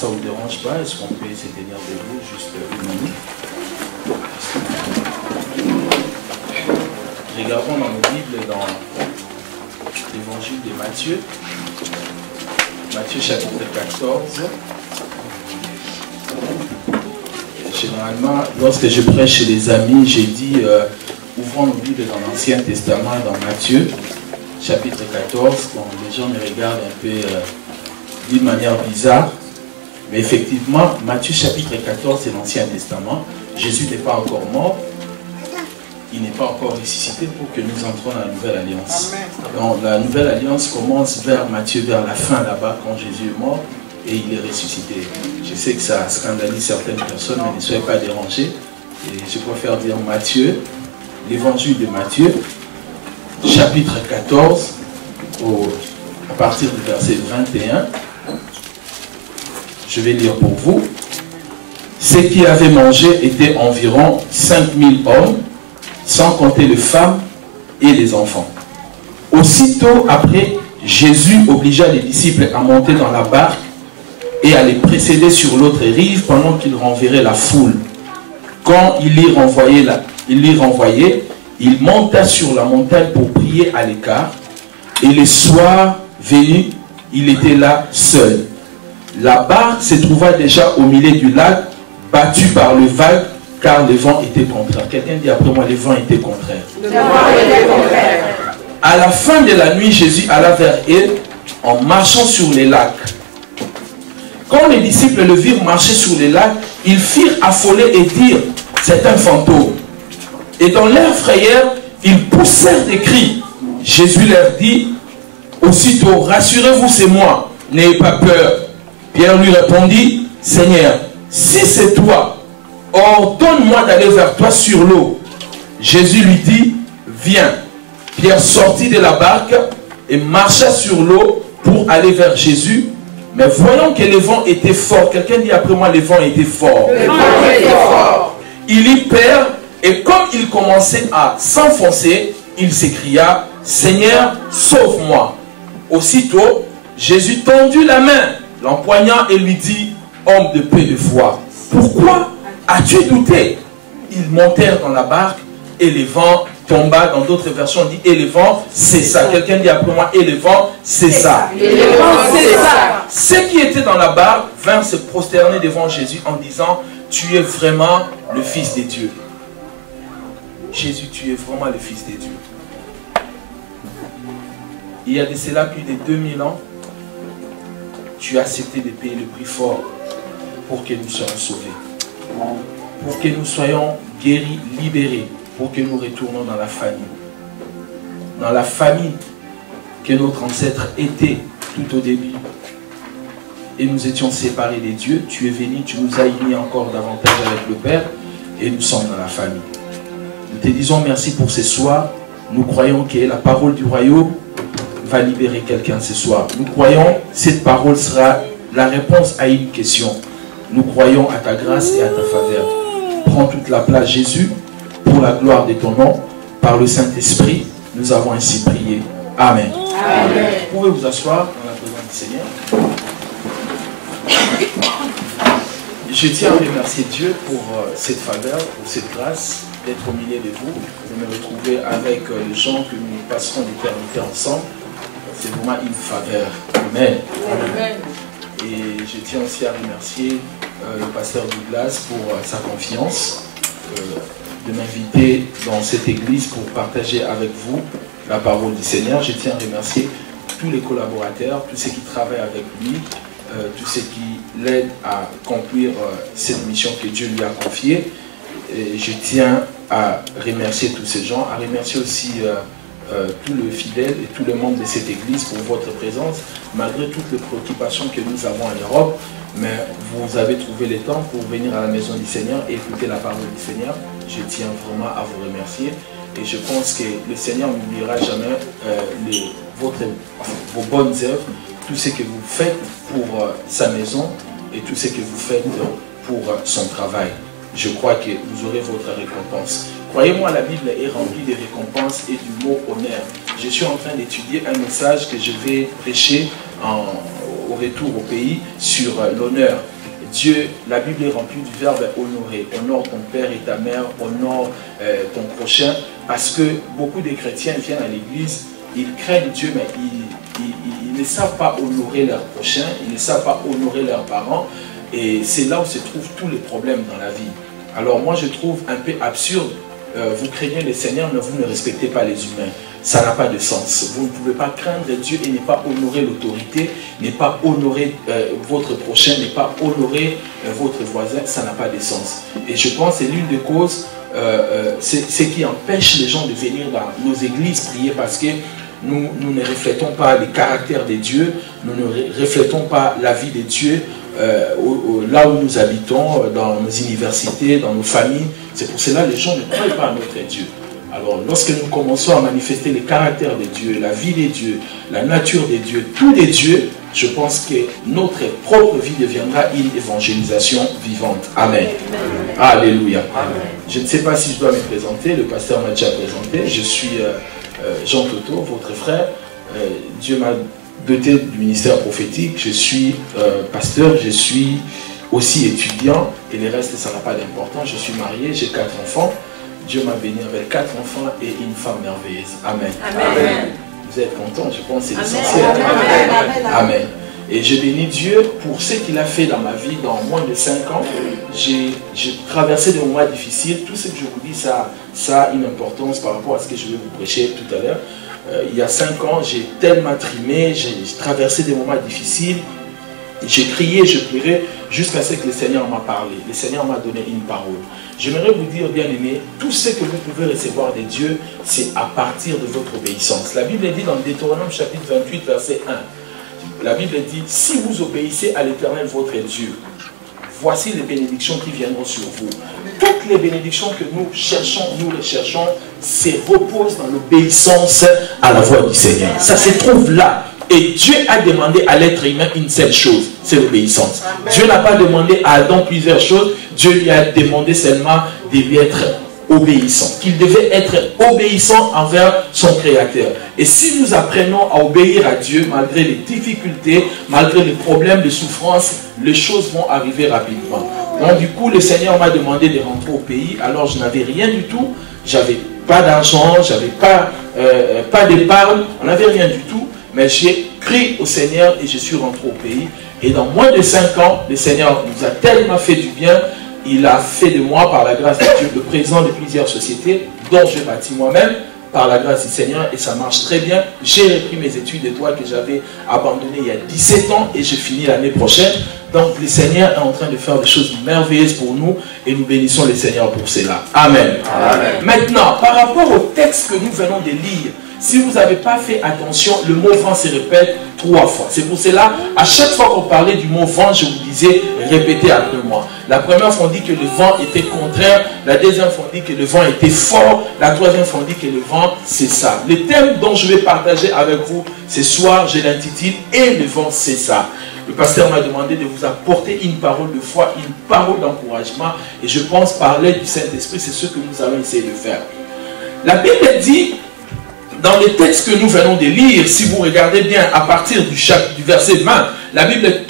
ça ne vous dérange pas, est-ce qu'on peut se tenir debout juste une minute? Regardons dans nos Bibles dans l'évangile de Matthieu. Matthieu chapitre 14. Généralement, lorsque je prêche chez les amis, j'ai dit ouvrons nos Bibles dans l'Ancien Testament, dans Matthieu chapitre 14. Bon, les gens me regardent un peu d'une manière bizarre. Mais effectivement, Matthieu chapitre 14, c'est l'Ancien Testament. Jésus n'est pas encore mort. Il n'est pas encore ressuscité pour que nous entrons dans la Nouvelle Alliance. Donc, la Nouvelle Alliance commence vers Matthieu, vers la fin là-bas, quand Jésus est mort et il est ressuscité. Je sais que ça scandalise certaines personnes, mais ne soyez pas dérangés. Et je préfère dire Matthieu, l'évangile de Matthieu, chapitre 14, à partir du verset 21. Je vais lire pour vous. Ceux qui avaient mangé étaient environ 5000 hommes, sans compter les femmes et les enfants. Aussitôt après, Jésus obligea les disciples à monter dans la barque et à les précéder sur l'autre rive pendant qu'il renverrait la foule. Quand il l'y renvoyait, il monta sur la montagne pour prier à l'écart. Et le soir venu, il était là seul. La barque se trouva déjà au milieu du lac, battue par le vague, car le vent était contraire. Quelqu'un dit après moi, le vent était contraire. Le vent était contraire. À la fin de la nuit, Jésus alla vers eux en marchant sur les lacs. Quand les disciples le virent marcher sur les lacs, ils firent affoler et dirent, c'est un fantôme. Et dans leur frayeur, ils poussèrent des cris. Jésus leur dit, aussitôt, rassurez-vous, c'est moi, n'ayez pas peur. Pierre lui répondit, Seigneur, si c'est toi, ordonne-moi d'aller vers toi sur l'eau. Jésus lui dit, viens. Pierre sortit de la barque et marcha sur l'eau pour aller vers Jésus. Mais voyant que le vent était fort, quelqu'un dit après moi, le vent était fort. Le vent était fort. Il y perd et comme il commençait à s'enfoncer, il s'écria, Seigneur, sauve-moi. Aussitôt, Jésus tendit la main, l'empoigna et lui dit, homme de peu de foi, pourquoi as-tu douté? Ils montèrent dans la barque et le vent tomba. Dans d'autres versions, on dit et le vent cessa. Quelqu'un dit après moi, et le vent cessa. Et le vent cessa. Ceux qui étaient dans la barque vinrent se prosterner devant Jésus en disant, tu es vraiment le Fils de Dieu. Jésus, tu es vraiment le Fils de Dieu. Il y a de cela plus de 2000 ans, tu as accepté de payer le prix fort pour que nous soyons sauvés, pour que nous soyons guéris, libérés, pour que nous retournons dans la famille que notre ancêtre était tout au début. Et nous étions séparés de Dieu. Tu es venu, tu nous as unis encore davantage avec le Père et nous sommes dans la famille. Nous te disons merci pour ce soir. Nous croyons que la parole du royaume va libérer quelqu'un ce soir. Nous croyons que cette parole sera la réponse à une question. Nous croyons à ta grâce et à ta faveur. Prends toute la place, Jésus, pour la gloire de ton nom, par le Saint-Esprit. Nous avons ainsi prié. Amen. Amen. Vous pouvez vous asseoir dans la présence du Seigneur. Je tiens à remercier Dieu pour cette faveur, pour cette grâce d'être au milieu de vous, de me retrouver avec les gens que nous passerons l'éternité ensemble. C'est vraiment une faveur. Amen. Amen. Et je tiens aussi à remercier le pasteur Douglas pour sa confiance de m'inviter dans cette église pour partager avec vous la parole du Seigneur. Je tiens à remercier tous les collaborateurs, tous ceux qui travaillent avec lui, tous ceux qui l'aident à accomplir cette mission que Dieu lui a confiée. Et je tiens à remercier tous ces gens, à remercier aussi tous les fidèles et tous les membres de cette église pour votre présence, malgré toutes les préoccupations que nous avons en Europe. Mais vous avez trouvé le temps pour venir à la maison du Seigneur et écouter la parole du Seigneur. Je tiens vraiment à vous remercier. Et je pense que le Seigneur n'oubliera jamais vos bonnes œuvres, tout ce que vous faites pour sa maison et tout ce que vous faites pour son travail. Je crois que vous aurez votre récompense. Croyez-moi, la Bible est remplie de récompenses et du mot honneur. Je suis en train d'étudier un message que je vais prêcher au retour au pays sur l'honneur. Dieu, la Bible est remplie du verbe honorer. Honore ton père et ta mère, honore ton prochain. Parce que beaucoup de chrétiens viennent à l'église, ils craignent Dieu, mais ils ne savent pas honorer leurs prochains, ils ne savent pas honorer leurs parents. Et c'est là où se trouvent tous les problèmes dans la vie. Alors moi je trouve un peu absurde, vous craignez le Seigneur, mais vous ne respectez pas les humains. Ça n'a pas de sens. Vous ne pouvez pas craindre Dieu et ne pas honorer l'autorité, ne pas honorer votre prochain, ne pas honorer votre voisin. Ça n'a pas de sens. Et je pense que c'est l'une des causes, ce qui empêche les gens de venir dans nos églises prier, parce que nous ne reflétons pas le caractère de Dieu, nous ne reflétons pas la vie de Dieu là où nous habitons, dans nos universités, dans nos familles. C'est pour cela que les gens ne croient pas à notre Dieu. Alors, lorsque nous commençons à manifester le caractère de Dieu, la vie de Dieu, la nature de Dieu, tout de Dieu, je pense que notre propre vie deviendra une évangélisation vivante. Amen. Amen. Alléluia. Amen. Je ne sais pas si je dois me présenter, le pasteur m'a déjà présenté. Je suis Jean Toto, votre frère. Dieu m'a doté du ministère prophétique. Je suis pasteur, je suis aussi étudiant, et le reste, ça n'a pas d'importance. Je suis marié, j'ai 4 enfants. Dieu m'a béni avec 4 enfants et une femme merveilleuse. Amen. Amen. Amen. Vous êtes contents, je pense que c'est l'essentiel. Amen. Amen. Et je bénis Dieu pour ce qu'il a fait dans ma vie dans moins de 5 ans. J'ai traversé des moments difficiles. Tout ce que je vous dis, ça a une importance par rapport à ce que je vais vous prêcher tout à l'heure. Il y a 5 ans, j'ai tellement trimé, j'ai traversé des moments difficiles. J'ai crié, je pleurais, jusqu'à ce que le Seigneur m'a parlé. Le Seigneur m'a donné une parole. J'aimerais vous dire, bien aimés, tout ce que vous pouvez recevoir de Dieu, c'est à partir de votre obéissance. La Bible dit dans Deutéronome chapitre 28, verset 1, la Bible dit, si vous obéissez à l'Éternel votre Dieu, voici les bénédictions qui viendront sur vous. Toutes les bénédictions que nous cherchons, nous recherchons, reposent dans l'obéissance à la voix du Seigneur. Ça se trouve là. Et Dieu a demandé à l'être humain une seule chose, c'est l'obéissance. Dieu n'a pas demandé à Adam plusieurs choses, Dieu lui a demandé seulement de lui être obéissant, qu'il devait être obéissant envers son Créateur. Et si nous apprenons à obéir à Dieu, malgré les difficultés, malgré les problèmes de souffrance, les choses vont arriver rapidement. Donc du coup, le Seigneur m'a demandé de rentrer au pays, alors je n'avais rien du tout, j'avais pas d'argent, j'avais pas d'épargne, on n'avait rien du tout. Mais j'ai crié au Seigneur et je suis rentré au pays. Et dans moins de 5 ans, le Seigneur nous a tellement fait du bien. Il a fait de moi, par la grâce de Dieu, le président de plusieurs sociétés, dont je bâtis moi-même, par la grâce du Seigneur. Et ça marche très bien. J'ai repris mes études de droit que j'avais abandonnées il y a 17 ans et j'ai fini l'année prochaine. Donc le Seigneur est en train de faire des choses merveilleuses pour nous et nous bénissons le Seigneur pour cela. Amen. Amen. Maintenant, par rapport au texte que nous venons de lire, si vous n'avez pas fait attention, le mot vent se répète 3 fois. C'est pour cela, à chaque fois qu'on parlait du mot vent, je vous disais, répétez après moi. La première fois, on dit que le vent était contraire. La deuxième fois, on dit que le vent était fort. La troisième fois, on dit que le vent, c'est ça. Le thème dont je vais partager avec vous ce soir, je l'intitule « Et le vent, c'est ça ». Le pasteur m'a demandé de vous apporter une parole de foi, une parole d'encouragement. Et je pense parler du Saint-Esprit, c'est ce que nous allons essayer de faire. La Bible dit, dans les textes que nous venons de lire, si vous regardez bien à partir du verset 20, la Bible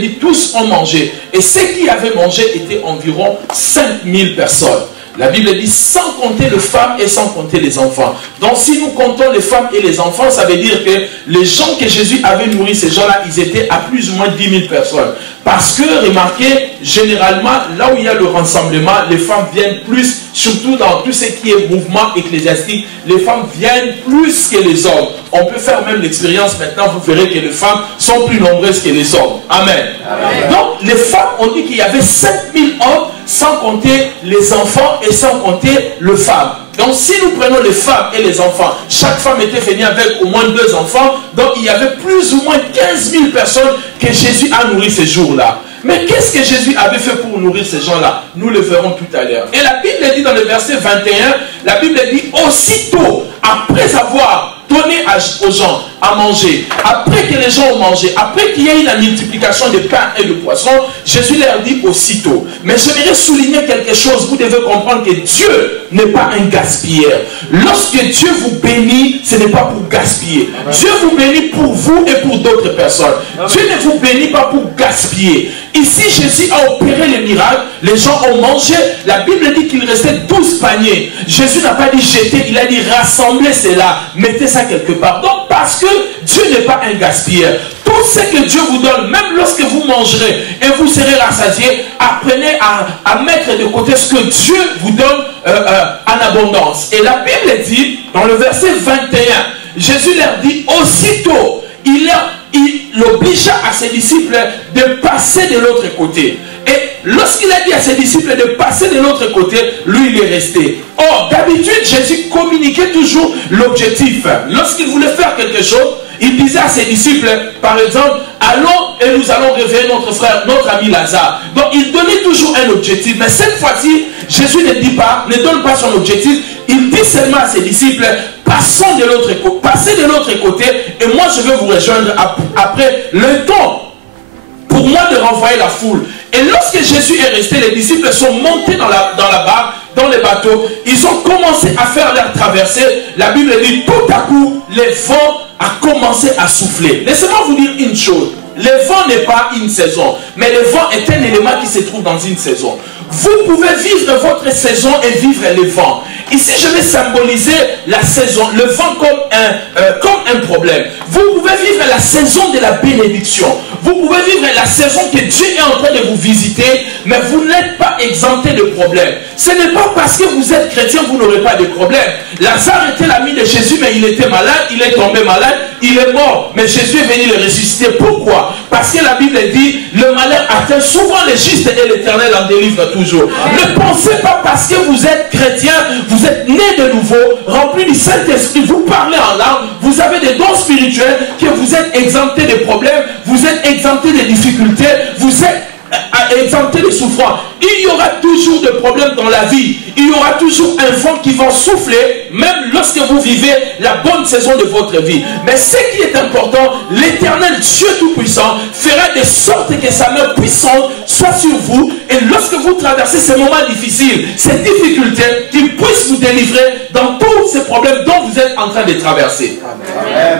dit tous ont mangé. Et ceux qui avaient mangé étaient environ 5000 personnes. La Bible dit sans compter les femmes et sans compter les enfants. Donc si nous comptons les femmes et les enfants, ça veut dire que les gens que Jésus avait nourris, ces gens-là, ils étaient à plus ou moins 10 000 personnes. Parce que, remarquez, généralement, là où il y a le rassemblement, les femmes viennent plus, surtout dans tout ce qui est mouvement ecclésiastique, les femmes viennent plus que les hommes. On peut faire même l'expérience maintenant, vous verrez que les femmes sont plus nombreuses que les hommes. Amen. Amen. Donc, les femmes, on dit qu'il y avait 7000 hommes, sans compter les enfants et sans compter les femmes. Donc si nous prenons les femmes et les enfants, chaque femme était venue avec au moins 2 enfants, donc il y avait plus ou moins 15 000 personnes que Jésus a nourri ces jours-là. Mais qu'est-ce que Jésus avait fait pour nourrir ces gens-là? Nous le verrons tout à l'heure. Et la Bible dit dans le verset 21, la Bible dit aussitôt, après avoir donné aux gens à manger, après que les gens ont mangé, après qu'il y ait eu la multiplication de pain et de poissons, Jésus leur dit aussitôt. Mais j'aimerais souligner quelque chose. Vous devez comprendre que Dieu n'est pas un gaspilleur. Lorsque Dieu vous bénit, ce n'est pas pour gaspiller. Dieu vous bénit pour vous et pour d'autres personnes. Dieu ne vous bénit pas pour gaspiller. Ici, Jésus a opéré le miracle. Les gens ont mangé. La Bible dit qu'il restait 12 paniers. Jésus n'a pas dit jeter, il a dit rassemblez cela. Mettez ça quelque part. Donc, parce que Dieu n'est pas un gaspilleur. Tout ce que Dieu vous donne, même lorsque vous mangerez et vous serez rassasiés, apprenez à mettre de côté ce que Dieu vous donne en abondance. Et la Bible dit, dans le verset 21, Jésus leur dit, aussitôt, il obligea à ses disciples de passer de l'autre côté. Et lorsqu'il a dit à ses disciples de passer de l'autre côté, lui il est resté. Or, d'habitude, Jésus communiquait toujours l'objectif. Lorsqu'il voulait faire quelque chose, il disait à ses disciples, par exemple, allons et nous allons réveiller notre frère, notre ami Lazare. Donc il donnait toujours un objectif. Mais cette fois-ci, Jésus ne donne pas son objectif. Il dit seulement à ses disciples, passons de l'autre côté, passez de l'autre côté, et moi je vais vous rejoindre après le temps pour moi de renvoyer la foule. Et lorsque Jésus est resté, les disciples sont montés dans la barque, dans les bateaux. Ils ont commencé à faire leur traversée. La Bible dit, tout à coup, les vents a commencé à souffler. Laissez-moi vous dire une chose. Le vent n'est pas une saison, mais le vent est un élément qui se trouve dans une saison. Vous pouvez vivre votre saison et vivre le vent. Ici, je vais symboliser la saison, le vent comme un problème. Vous pouvez vivre la saison de la bénédiction. Vous pouvez vivre la saison que Dieu est en train de vous visiter, mais vous n'êtes pas exempté de problèmes. Ce n'est pas parce que vous êtes chrétien que vous n'aurez pas de problèmes. Lazare était l'ami de Jésus, mais il était malade, il est tombé malade, il est mort. Mais Jésus est venu le ressusciter. Pourquoi? Parce que la Bible dit, le malheur atteint souvent les justes et l'Éternel en délivre toujours. Ne pensez pas parce que vous êtes chrétien, vous êtes né de nouveau, rempli du Saint-Esprit, vous parlez en langue, vous avez des dons spirituels, que vous êtes exempté des problèmes, vous êtes exempté des difficultés, vous êtes exempté des souffrances. Il y aura toujours des problèmes dans la vie. Il y aura toujours un vent qui va souffler, même lorsque vous vivez la bonne saison de votre vie. Mais ce qui est important, l'Éternel Dieu Tout-Puissant fera de sorte que sa main puissante soit sur vous. Et lorsque vous traversez ces moments difficiles, ces difficultés, qu'il puisse vous délivrer dans tous ces problèmes dont vous êtes en train de traverser. Amen.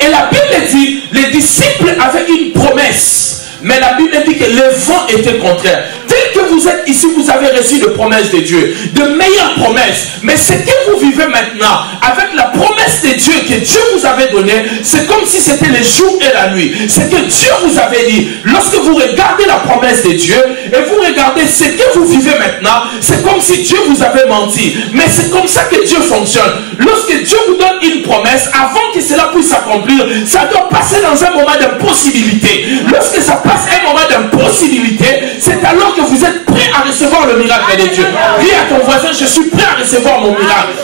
Et la Bible dit, les disciples avaient une promesse. Mais la Bible dit que le vent était contraire. Tel que vous êtes ici, vous avez reçu de promesses de Dieu, de meilleures promesses. Mais ce que vous vivez maintenant, avec la promesse de Dieu que Dieu vous avait donnée, c'est comme si c'était le jour et la nuit. C'est que Dieu vous avait dit. Lorsque vous regardez la promesse de Dieu et vous regardez ce que vous vivez maintenant, c'est comme si Dieu vous avait menti. Mais c'est comme ça que Dieu fonctionne. Lorsque Dieu vous donne une promesse, avant que cela puisse s'accomplir, ça doit passer dans un moment d'impossibilité. Lorsque ça passe un moment d'impossibilité, c'est alors que vous êtes prêt à recevoir le miracle de Dieu. Dis à ton voisin, je suis prêt à recevoir mon miracle.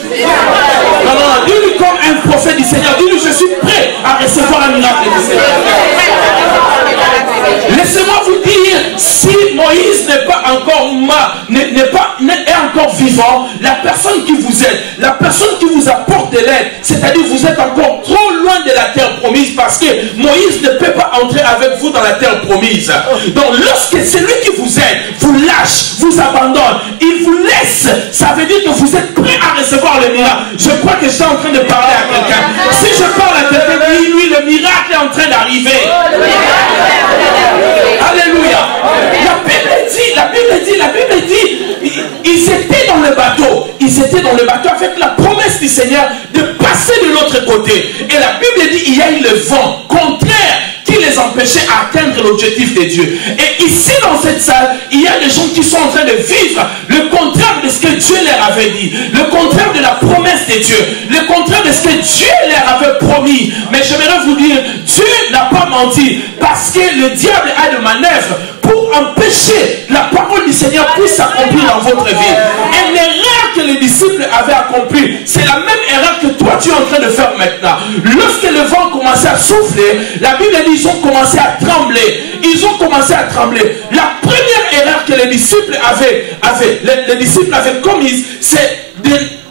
Non, non, non, dis-lui comme un prophète du Seigneur, dis-lui, je suis prêt à recevoir un miracle du Seigneur. Laissez-moi vous dire, si Moïse n'est pas encore est encore vivant, la personne qui vous aide, la personne qui vous apporte de l'aide, c'est-à-dire vous êtes encore trop loin de la terre promise, parce que Moïse ne peut pas entrer avec vous dans la terre promise. Donc lorsque celui qui vous aide vous lâche, vous abandonne, il vous laisse, ça veut dire que vous êtes prêt à recevoir le miracle. Je crois que je suis en train de parler à quelqu'un. Si je parle à quelqu'un, dis-lui, le miracle est en train d'arriver. Alléluia. La Bible dit, ils étaient dans le bateau. Ils étaient dans le bateau avec la promesse du Seigneur de passer de l'autre côté. Et la Bible dit, il y a eu le vent contraire qui les empêchait à atteindre l'objectif de Dieu. Et ici dans cette salle, il y a des gens qui sont en train de vivre le contraire de ce que Dieu leur avait dit, le contraire de la promesse de Dieu, le contraire de ce que Dieu leur avait promis. Mais j'aimerais vous dire, Dieu n'a pas menti, parce que le diable a de manœuvres pour empêcher la parole du Seigneur puisse s'accomplir dans votre vie. Et l'erreur que les disciples avaient accomplie, c'est la même erreur que toi tu es en train de faire maintenant. Lorsque le vent commençait à souffler, la Bible dit ils ont commencé à trembler. Ils ont commencé à trembler. La première erreur que les disciples avaient commise, c'est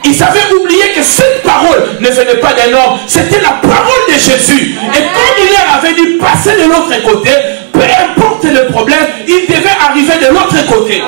ils avaient oublié que cette parole ne venait pas d'un homme, c'était la parole de Jésus. Et comme il leur avait dit passer de l'autre côté, peu importe le problème, il devait arriver de l'autre côté.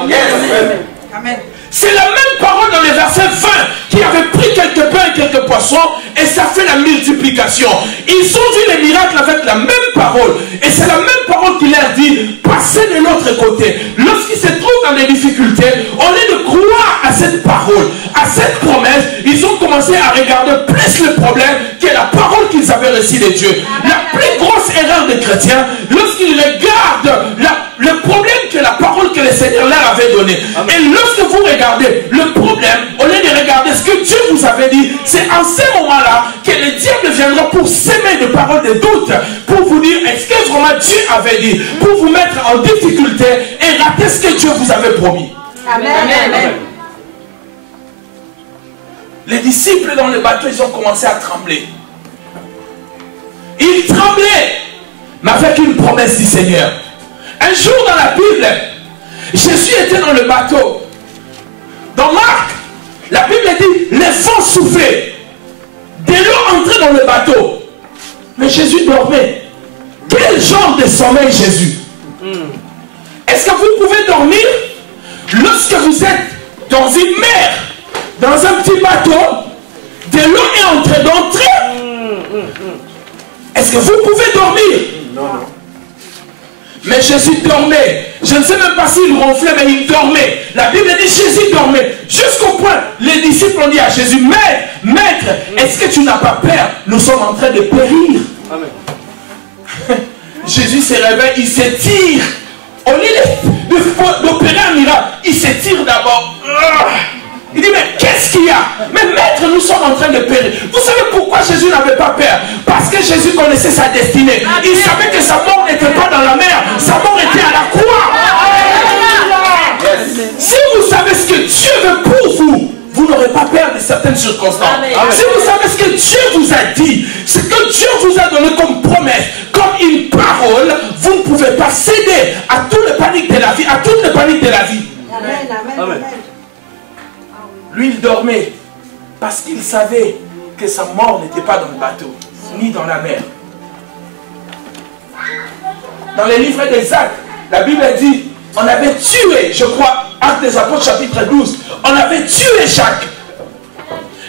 Amen. C'est la même parole dans le verset 20 qui avait pris quelques pains et quelques poissons et ça fait la multiplication. Ils ont vu les miracles avec la même parole et c'est la même parole qui leur dit passez de l'autre côté. Lorsqu'ils se trouvent dans des difficultés, au lieu de croire à cette parole, à cette promesse, ils ont commencé à regarder plus le problème que la parole qu'ils avaient reçue de Dieu. La plus grosse erreur des chrétiens, lorsqu'ils regardent le problème que la parole que le Seigneur leur avait donné. Et lorsque vous regardez le problème, au lieu de regarder ce que Dieu vous avait dit, c'est en ce moment-là que le diable viendra pour s'aimer de paroles de doute, pour vous dire est-ce que vraiment Dieu avait dit, pour vous mettre en difficulté et rater ce que Dieu vous avait promis. Amen. Amen. Les disciples dans le bateau, ils ont commencé à trembler. Ils tremblaient, mais avec une promesse du Seigneur. Un jour dans la Bible, Jésus était dans le bateau. Dans Marc, la Bible dit, les vents soufflaient. De l'eau entrait dans le bateau. Mais Jésus dormait. Quel genre de sommeil Jésus? Est-ce que vous pouvez dormir lorsque vous êtes dans une mer, dans un petit bateau, de l'eau est en train d'entrer? Est-ce que vous pouvez dormir? Non. Mais Jésus dormait. Je ne sais même pas s'il ronflait, mais il dormait. La Bible dit Jésus dormait. Jusqu'au point, les disciples ont dit à Jésus, Maître, est-ce que tu n'as pas peur? Nous sommes en train de périr. Amen. Jésus se réveille, il s'étire. Au lieu d'opérer un miracle, il s'étire d'abord. Il dit, mais qu'est-ce qu'il y a? Mais maître, nous sommes en train de périr. Vous savez pourquoi Jésus n'avait pas peur? Parce que Jésus connaissait sa destinée. Il savait que sa mort n'était pas dans la mer. Sa mort était à la croix. Si vous savez ce que Dieu veut pour vous, vous n'aurez pas peur de certaines circonstances. Si vous savez ce que Dieu vous a dit, ce que Dieu vous a donné comme promesse, comme une parole, vous ne pouvez pas céder à tout le panique de la vie, à toutes les paniques de la vie. Amen. Amen. Lui, il dormait parce qu'il savait que sa mort n'était pas dans le bateau, ni dans la mer. Dans les livres des Actes, la Bible dit, on avait tué, je crois, Actes des Apôtres chapitre 12, on avait tué Jacques.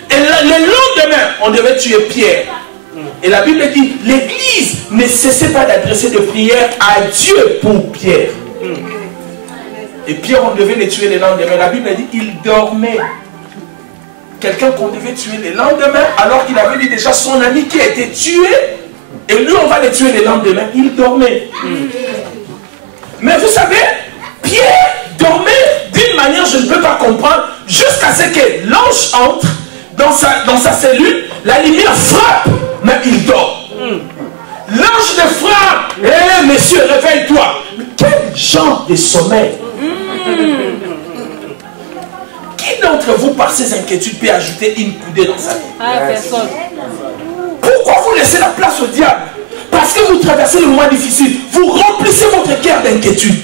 Et le lendemain, on devait tuer Pierre. Et la Bible dit, l'Église ne cessait pas d'adresser des prières à Dieu pour Pierre. Et Pierre, on devait le tuer le lendemain. La Bible dit, il dormait. Quelqu'un qu'on devait tuer le lendemain, alors qu'il avait dit déjà son ami qui a été tué, et lui on va le tuer le lendemain, il dormait. Mais vous savez, Pierre dormait d'une manière je ne peux pas comprendre, jusqu'à ce que l'ange entre dans sa cellule, la lumière frappe, mais il dort. L'ange le frappe, hé monsieur, réveille-toi. Mais quel genre de sommeil? Qui d'entre vous, par ces inquiétudes, peut ajouter une coudée dans sa vie? Personne. Pourquoi vous laissez la place au diable? Parce que vous traversez le moment difficile. Vous remplissez votre cœur d'inquiétude.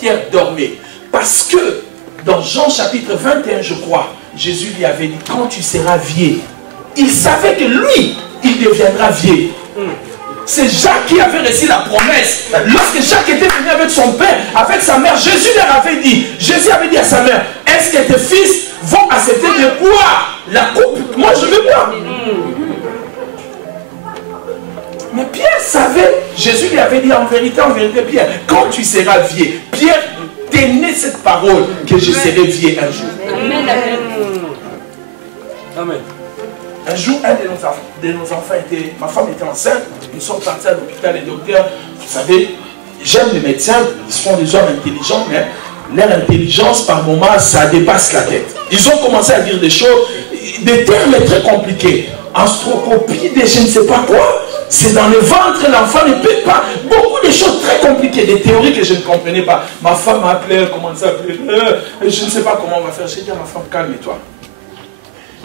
Pierre dormait. Parce que dans Jean chapitre 21, je crois, Jésus lui avait dit, quand tu seras vieux, il savait que lui, il deviendra vieux. C'est Jacques qui avait reçu la promesse. Lorsque Jacques était venu avec son père, avec sa mère, Jésus avait dit à sa mère, est-ce que tes fils vont accepter de boire la coupe? Moi je veux boire. Mais Pierre savait, Jésus lui avait dit en vérité, Pierre, quand tu seras vieux, Pierre, tenez cette parole que je serai vieux un jour. Amen. Amen. Un jour, un de nos enfants était, ma femme était enceinte, nous sommes partis à l'hôpital, les docteurs, vous savez, j'aime les médecins, ils sont des hommes intelligents, mais leur intelligence, par moments, ça dépasse la tête. Ils ont commencé à dire des choses, des termes très compliqués. Anthropopie, je ne sais pas quoi, c'est dans le ventre, l'enfant ne peut pas. Beaucoup de choses très compliquées, des théories que je ne comprenais pas. Ma femme m'a appelé, elle commençait à pleurer, je ne sais pas comment on va faire. J'ai dit à ma femme, calme-toi.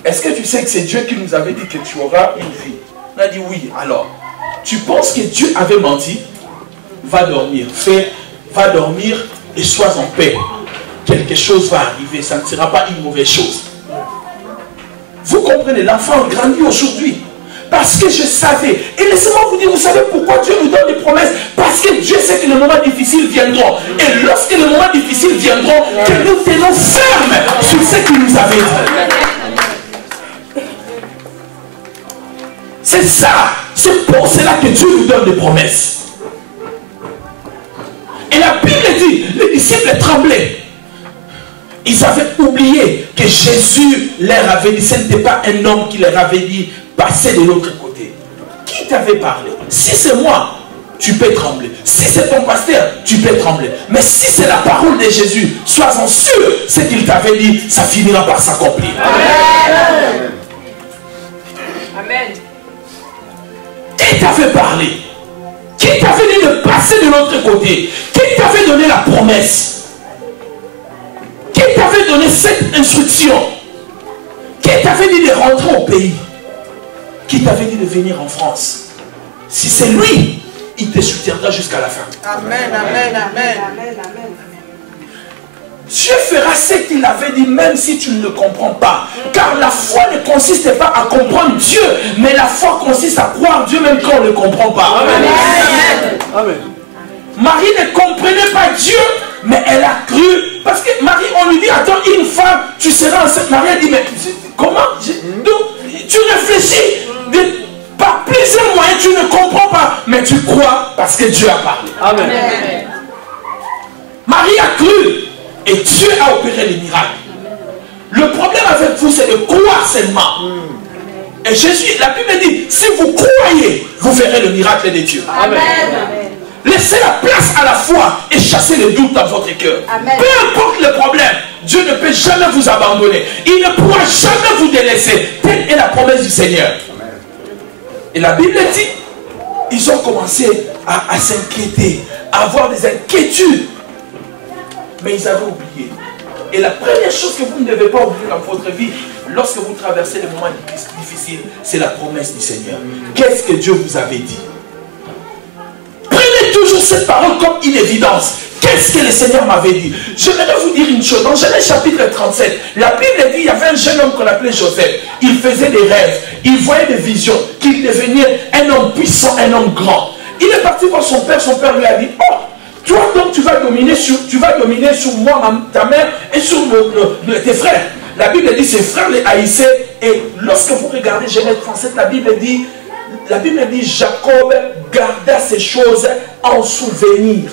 est-ce que tu sais que c'est Dieu qui nous avait dit que tu auras une vie? On a dit oui. Alors, tu penses que Dieu avait menti? Va dormir. Va dormir et sois en paix. Quelque chose va arriver. Ça ne sera pas une mauvaise chose. Vous comprenez, l'enfant grandit aujourd'hui. Parce que je savais. Et laissez-moi vous dire, vous savez pourquoi Dieu nous donne des promesses? Parce que Dieu sait que les moments difficiles viendront. Et lorsque les moments difficiles viendront, que nous tenons fermes sur ce qu'il nous avait dit. C'est ça. C'est pour cela que Dieu nous donne des promesses. Et la Bible dit, les disciples tremblaient. Ils avaient oublié que Jésus leur avait dit, ce n'était pas un homme qui leur avait dit, passez de l'autre côté. Qui t'avait parlé? Si c'est moi, tu peux trembler. Si c'est ton pasteur, tu peux trembler. Mais si c'est la parole de Jésus, sois-en sûr, ce qu'il t'avait dit, ça finira par s'accomplir. Amen. Amen. Qui t'avait parlé? Qui t'avait dit de passer de l'autre côté? Qui t'avait donné la promesse? Qui t'avait donné cette instruction? Qui t'avait dit de rentrer au pays? Qui t'avait dit de venir en France? Si c'est lui, il te soutiendra jusqu'à la fin. Amen, amen, amen. Dieu fera ce qu'il avait dit même si tu ne le comprends pas. Car la foi ne consiste pas à comprendre Dieu, mais la foi consiste à croire Dieu même quand on ne le comprend pas. Amen. Amen. Marie ne comprenait pas Dieu, mais elle a cru. Parce que Marie, on lui dit, attends, une femme, tu seras enceinte. Marie a dit, mais comment? Donc, tu réfléchis par plusieurs moyens, tu ne comprends pas, mais tu crois parce que Dieu a parlé. Amen. Marie a cru et Dieu a opéré les miracles. Le problème avec vous, c'est de croire seulement. Et Jésus, la Bible dit, si vous croyez, vous verrez le miracle de Dieu. Amen. Laissez la place à la foi et chassez les doutes dans votre cœur. Amen. Peu importe le problème, Dieu ne peut jamais vous abandonner. Il ne pourra jamais vous délaisser. Telle est la promesse du Seigneur. Et la Bible dit, ils ont commencé à s'inquiéter, à avoir des inquiétudes. Mais ils avaient oublié. Et la première chose que vous ne devez pas oublier dans votre vie, lorsque vous traversez les moments difficiles, c'est la promesse du Seigneur. Qu'est-ce que Dieu vous avait dit? Prenez toujours cette parole comme une évidence. Qu'est-ce que le Seigneur m'avait dit? J'aimerais vous dire une chose. Dans Genèse chapitre 37, la Bible dit qu'il y avait un jeune homme qu'on appelait Joseph. Il faisait des rêves. Il voyait des visions. Qu'il devenait un homme puissant, un homme grand. Il est parti voir son père. Son père lui a dit, oh, toi donc tu vas dominer sur moi, ta mère et sur tes frères. La Bible dit ses frères les haïssaient. Et lorsque vous regardez Genèse 37, la Bible dit Jacob garda ces choses en souvenir.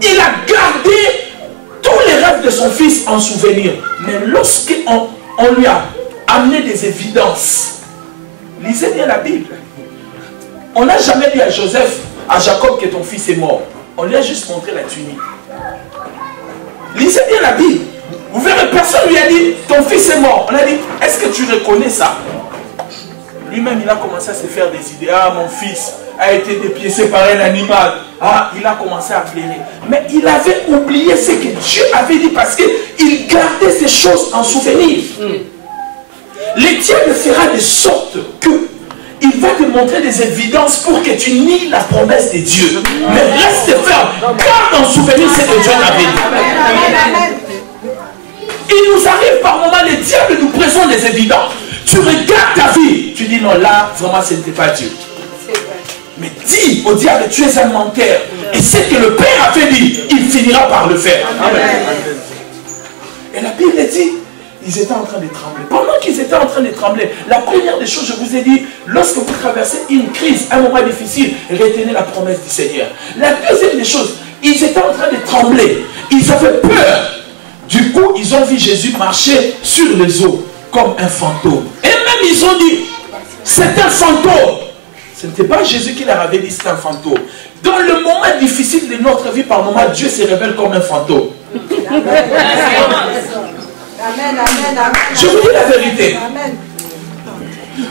Il a gardé tous les rêves de son fils en souvenir. Mais lorsqu'on lui a amené des évidences, lisez bien la Bible. On n'a jamais dit à Joseph, à Jacob, que ton fils est mort. On lui a juste montré la tunique. Lisez bien la Bible. Vous verrez, personne lui a dit, ton fils est mort. On a dit, est-ce que tu reconnais ça? Lui-même, il a commencé à se faire des idées. Ah, mon fils a été dépiécé par un animal. Ah, il a commencé à pleurer. Mais il avait oublié ce que Dieu avait dit parce qu'il gardait ces choses en souvenir. Le diable fera de sorte que il va te montrer des évidences pour que tu nies la promesse de Dieu. Mais reste ferme. Garde en souvenir ce que Dieu t'avait dit. Il nous arrive par moments, le diable nous présente des évidences. Tu regardes ta vie, tu dis non, là, vraiment, ce n'était pas Dieu. Mais dis au diable, tu es un menteur. Et ce que le Père avait dit, il finira par le faire. Amen. Et la Bible dit, ils étaient en train de trembler. Pendant qu'ils étaient en train de trembler, la première des choses, je vous ai dit, lorsque vous traversez une crise, un moment difficile, retenez la promesse du Seigneur. La deuxième des choses, ils étaient en train de trembler. Ils avaient peur. Du coup, ils ont vu Jésus marcher sur les eaux comme un fantôme. Et même ils ont dit, c'est un fantôme. Ce n'était pas Jésus qui leur avait dit c'est un fantôme. Dans le moment difficile de notre vie, par moment, Dieu se révèle comme un fantôme. Amen, amen, amen. Je vous dis la vérité. Amen.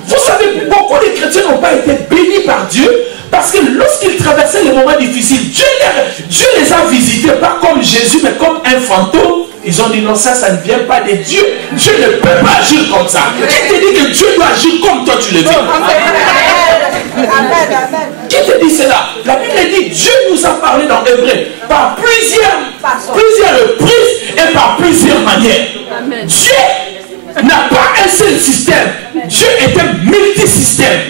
Vous savez, beaucoup de chrétiens n'ont pas été bénis par Dieu parce que lorsqu'ils traversaient les moments difficiles, Dieu les a visités, pas comme Jésus, mais comme un fantôme. Ils ont dit non, ça ne vient pas de Dieu. Dieu ne peut pas agir comme ça. Qui te dit que Dieu doit agir comme toi tu le veux? Qui te dit cela? La Bible dit Dieu nous a parlé dans Hébreu par plusieurs reprises et par plusieurs manières. Dieu n'a pas un seul système. Dieu est un multisystème.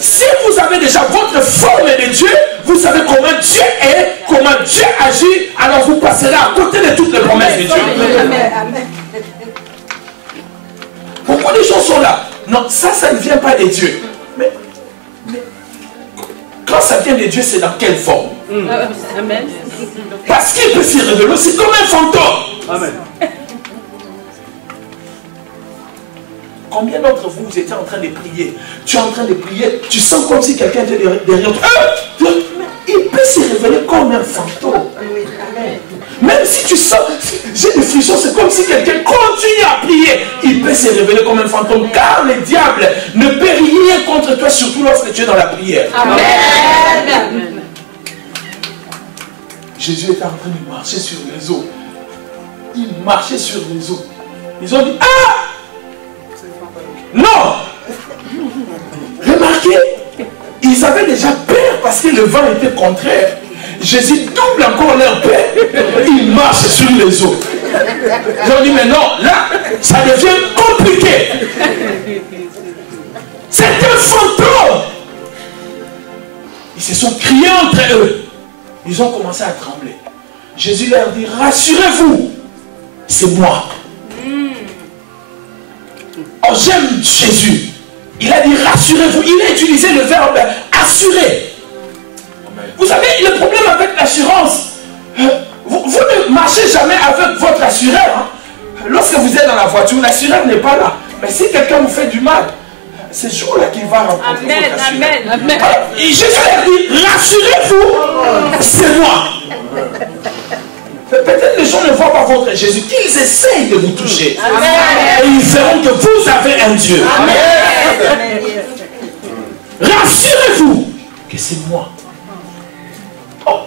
Si vous avez déjà votre forme de Dieu, vous savez comment Dieu est, comment Dieu agit, alors vous passerez à côté de toutes les promesses de Dieu. Beaucoup de gens sont là. Non, ça ne vient pas de Dieu. Mais quand ça vient de Dieu, c'est dans quelle forme? Amen. Parce qu'il peut s'y révéler. C'est comme un fantôme. Amen. Combien d'entre vous, vous étiez en train de prier? Tu es en train de prier, tu sens comme si quelqu'un était derrière toi. Il peut se révéler comme un fantôme. Même si tu sens, j'ai des frissons, c'est comme si quelqu'un continue à prier. Il peut se révéler comme un fantôme, car le diable ne peut rien contre toi, surtout lorsque tu es dans la prière. Amen. Jésus était en train de marcher sur les eaux. Il marchait sur les eaux. Ils ont dit, ah! Non! Remarquez, ils avaient déjà peur parce que le vent était contraire. Jésus double encore leur peur. Ils marchent sur les eaux. Ils ont dit, mais non, là, ça devient compliqué. C'est un fantôme. Ils se sont criés entre eux. Ils ont commencé à trembler. Jésus leur dit, rassurez-vous, c'est moi. Oh, j'aime Jésus. Il a dit rassurez-vous. Il a utilisé le verbe assurer. Vous savez, le problème avec l'assurance, vous ne marchez jamais avec votre assureur. Hein. Lorsque vous êtes dans la voiture, l'assureur n'est pas là. Mais si quelqu'un vous fait du mal, c'est ce jour-là qu'il va rencontrer votre assureur. Amen. Alors, Jésus a dit rassurez-vous, c'est moi. Peut-être les gens ne voient pas votre Jésus, qu'ils essayent de vous toucher. Amen. Et ils verront que vous avez un Dieu. Amen. Rassurez-vous que c'est moi. Oh.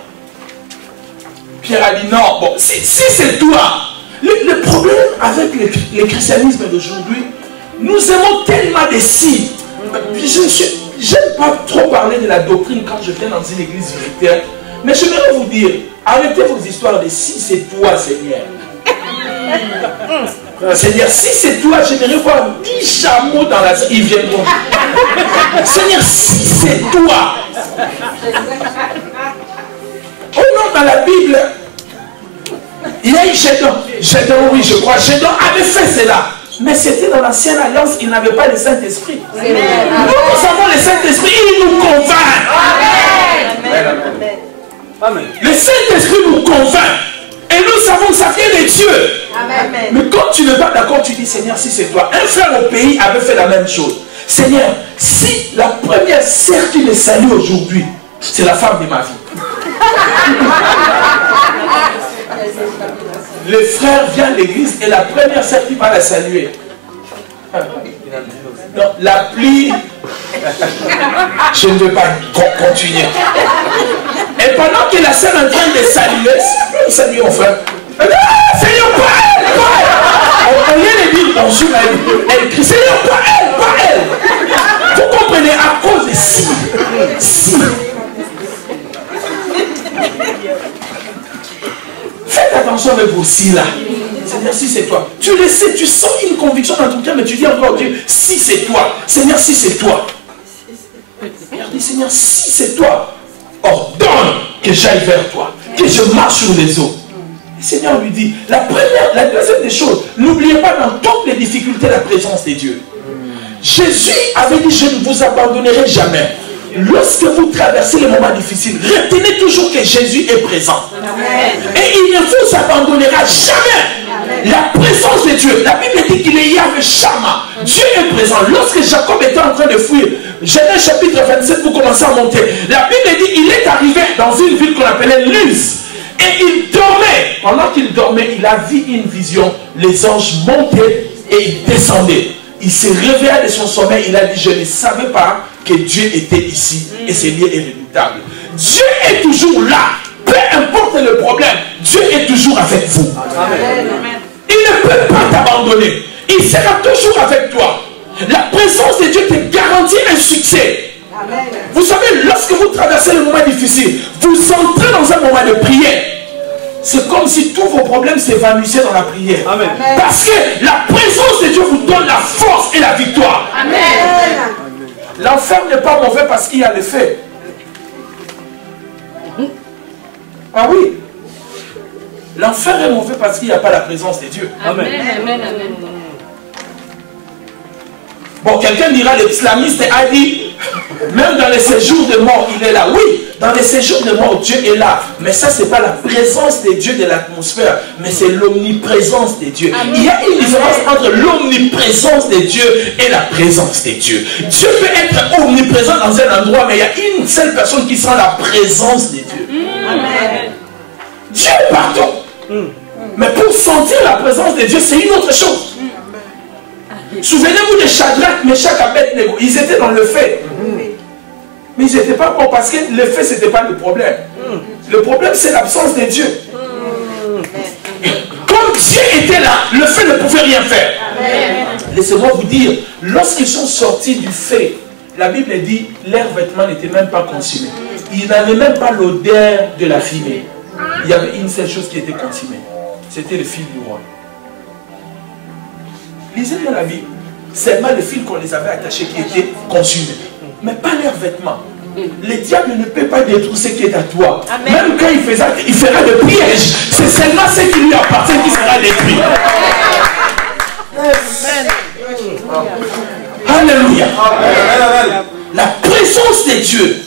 Pierre a dit non. Bon, si c'est toi, le problème avec le christianisme d'aujourd'hui, nous aimons tellement des si. Je n'aime pas trop parler de la doctrine quand je viens dans une église véritaire. Mais j'aimerais vous dire, arrêtez vos histoires de si c'est toi, Seigneur. Seigneur, si c'est toi, j'aimerais voir 10 chameaux dans la... Ils viendront. Seigneur, si c'est toi. Oh non, dans la Bible, il y a eu Gédon. Gédon, oui, je crois. Gédon avait fait cela. Mais c'était dans l'ancienne alliance, il n'avait pas le Saint-Esprit. Nous avons le Saint-Esprit, il nous convainc. Amen. Amen. Le Saint-Esprit nous convainc. Et nous savons que ça vient de Dieu. Amen. Mais quand tu n'es pas d'accord, tu dis Seigneur, si c'est toi. Un frère au pays avait fait la même chose. Seigneur, si la première sœur qui me salue aujourd'hui, c'est la femme de ma vie. Le frère vient à l'église et la première sœur qui va la saluer. Non, la pluie. Je ne veux pas continuer. Et pendant que la sœur est en train de saluer, salut mon frère. Seigneur, pas elle, Au lieu de dire bonjour à elle, elle crie Seigneur, pas elle. Vous comprenez, à cause de si. Faites attention avec vos si là. Seigneur, si c'est toi. Tu le sais, tu sens une conviction dans ton cœur, mais tu dis encore Dieu, si c'est toi. Seigneur, si c'est toi. Regardez, Seigneur, si c'est toi, ordonne que j'aille vers toi, que je marche sur les eaux. Le Seigneur lui dit, la deuxième des choses, n'oubliez pas dans toutes les difficultés la présence de Dieu. Jésus avait dit, je ne vous abandonnerai jamais. Lorsque vous traversez les moments difficiles, retenez toujours que Jésus est présent. Amen. Et il ne vous abandonnera jamais. Amen. La présence de Dieu, la Bible dit qu'il est Yahvé Shama. Dieu est présent. Lorsque Jacob était en train de fuir, Genèse chapitre 27, vous commencez à monter. La Bible dit qu'il est arrivé dans une ville qu'on appelait Luz. Et il dormait. Pendant qu'il dormait, il a vu une vision. Les anges montaient et ils descendaient. Il s'est réveillé de son sommeil. Il a dit, je ne savais pas que Dieu était ici. Et c'est lié est redoutable. Dieu est toujours là. Peu importe le problème, Dieu est toujours toujours avec vous. Amen. Il ne peut pas t'abandonner. Il sera toujours avec toi. La présence de Dieu te garantit un succès. Amen. Vous savez, lorsque vous traversez le moment difficile, vous entrez dans un moment de prière. C'est comme si tous vos problèmes s'évanouissaient dans la prière. Amen. Parce que la présence de Dieu vous donne la force et la victoire. Amen. L'enfer n'est pas mauvais parce qu'il y a les faits. Ah oui. L'enfer est mauvais parce qu'il n'y a pas la présence de Dieu. Amen. Amen. Amen. Bon, quelqu'un dira, l'islamiste a dit, même dans les séjours de mort, il est là. Oui, dans les séjours de mort, Dieu est là. Mais ça, ce n'est pas la présence de Dieu de l'atmosphère, mais c'est l'omniprésence de Dieu. Amen. Il y a une différence entre l'omniprésence de Dieu et la présence de Dieu. Dieu peut être omniprésent dans un endroit, mais il y a une seule personne qui sent la présence de Dieu. Amen. Dieu est partout. Mais pour sentir la présence de Dieu, c'est une autre chose. Souvenez-vous de Shadrach, Meshach, Abednego. Ils étaient dans le feu. Mais ils n'étaient pas bons parce que le feu, ce n'était pas le problème. Le problème, c'est l'absence de Dieu. Comme Dieu était là, le feu ne pouvait rien faire. Laissez-moi vous dire, lorsqu'ils sont sortis du feu, la Bible dit, leurs vêtements n'étaient même pas consumés. Ils n'avaient même pas l'odeur de la fumée. Il y avait une seule chose qui était consumée. C'était le fil du roi. Lisez bien la Bible. Seulement le fil qu'on les avait attachés qui était consumé. Mais pas leurs vêtements. Le diable ne peut pas détruire ce qui est à toi. Amen. Même quand il fera des pièges, c'est seulement ce qui lui appartient qui sera détruit. Alléluia. La présence de Dieu.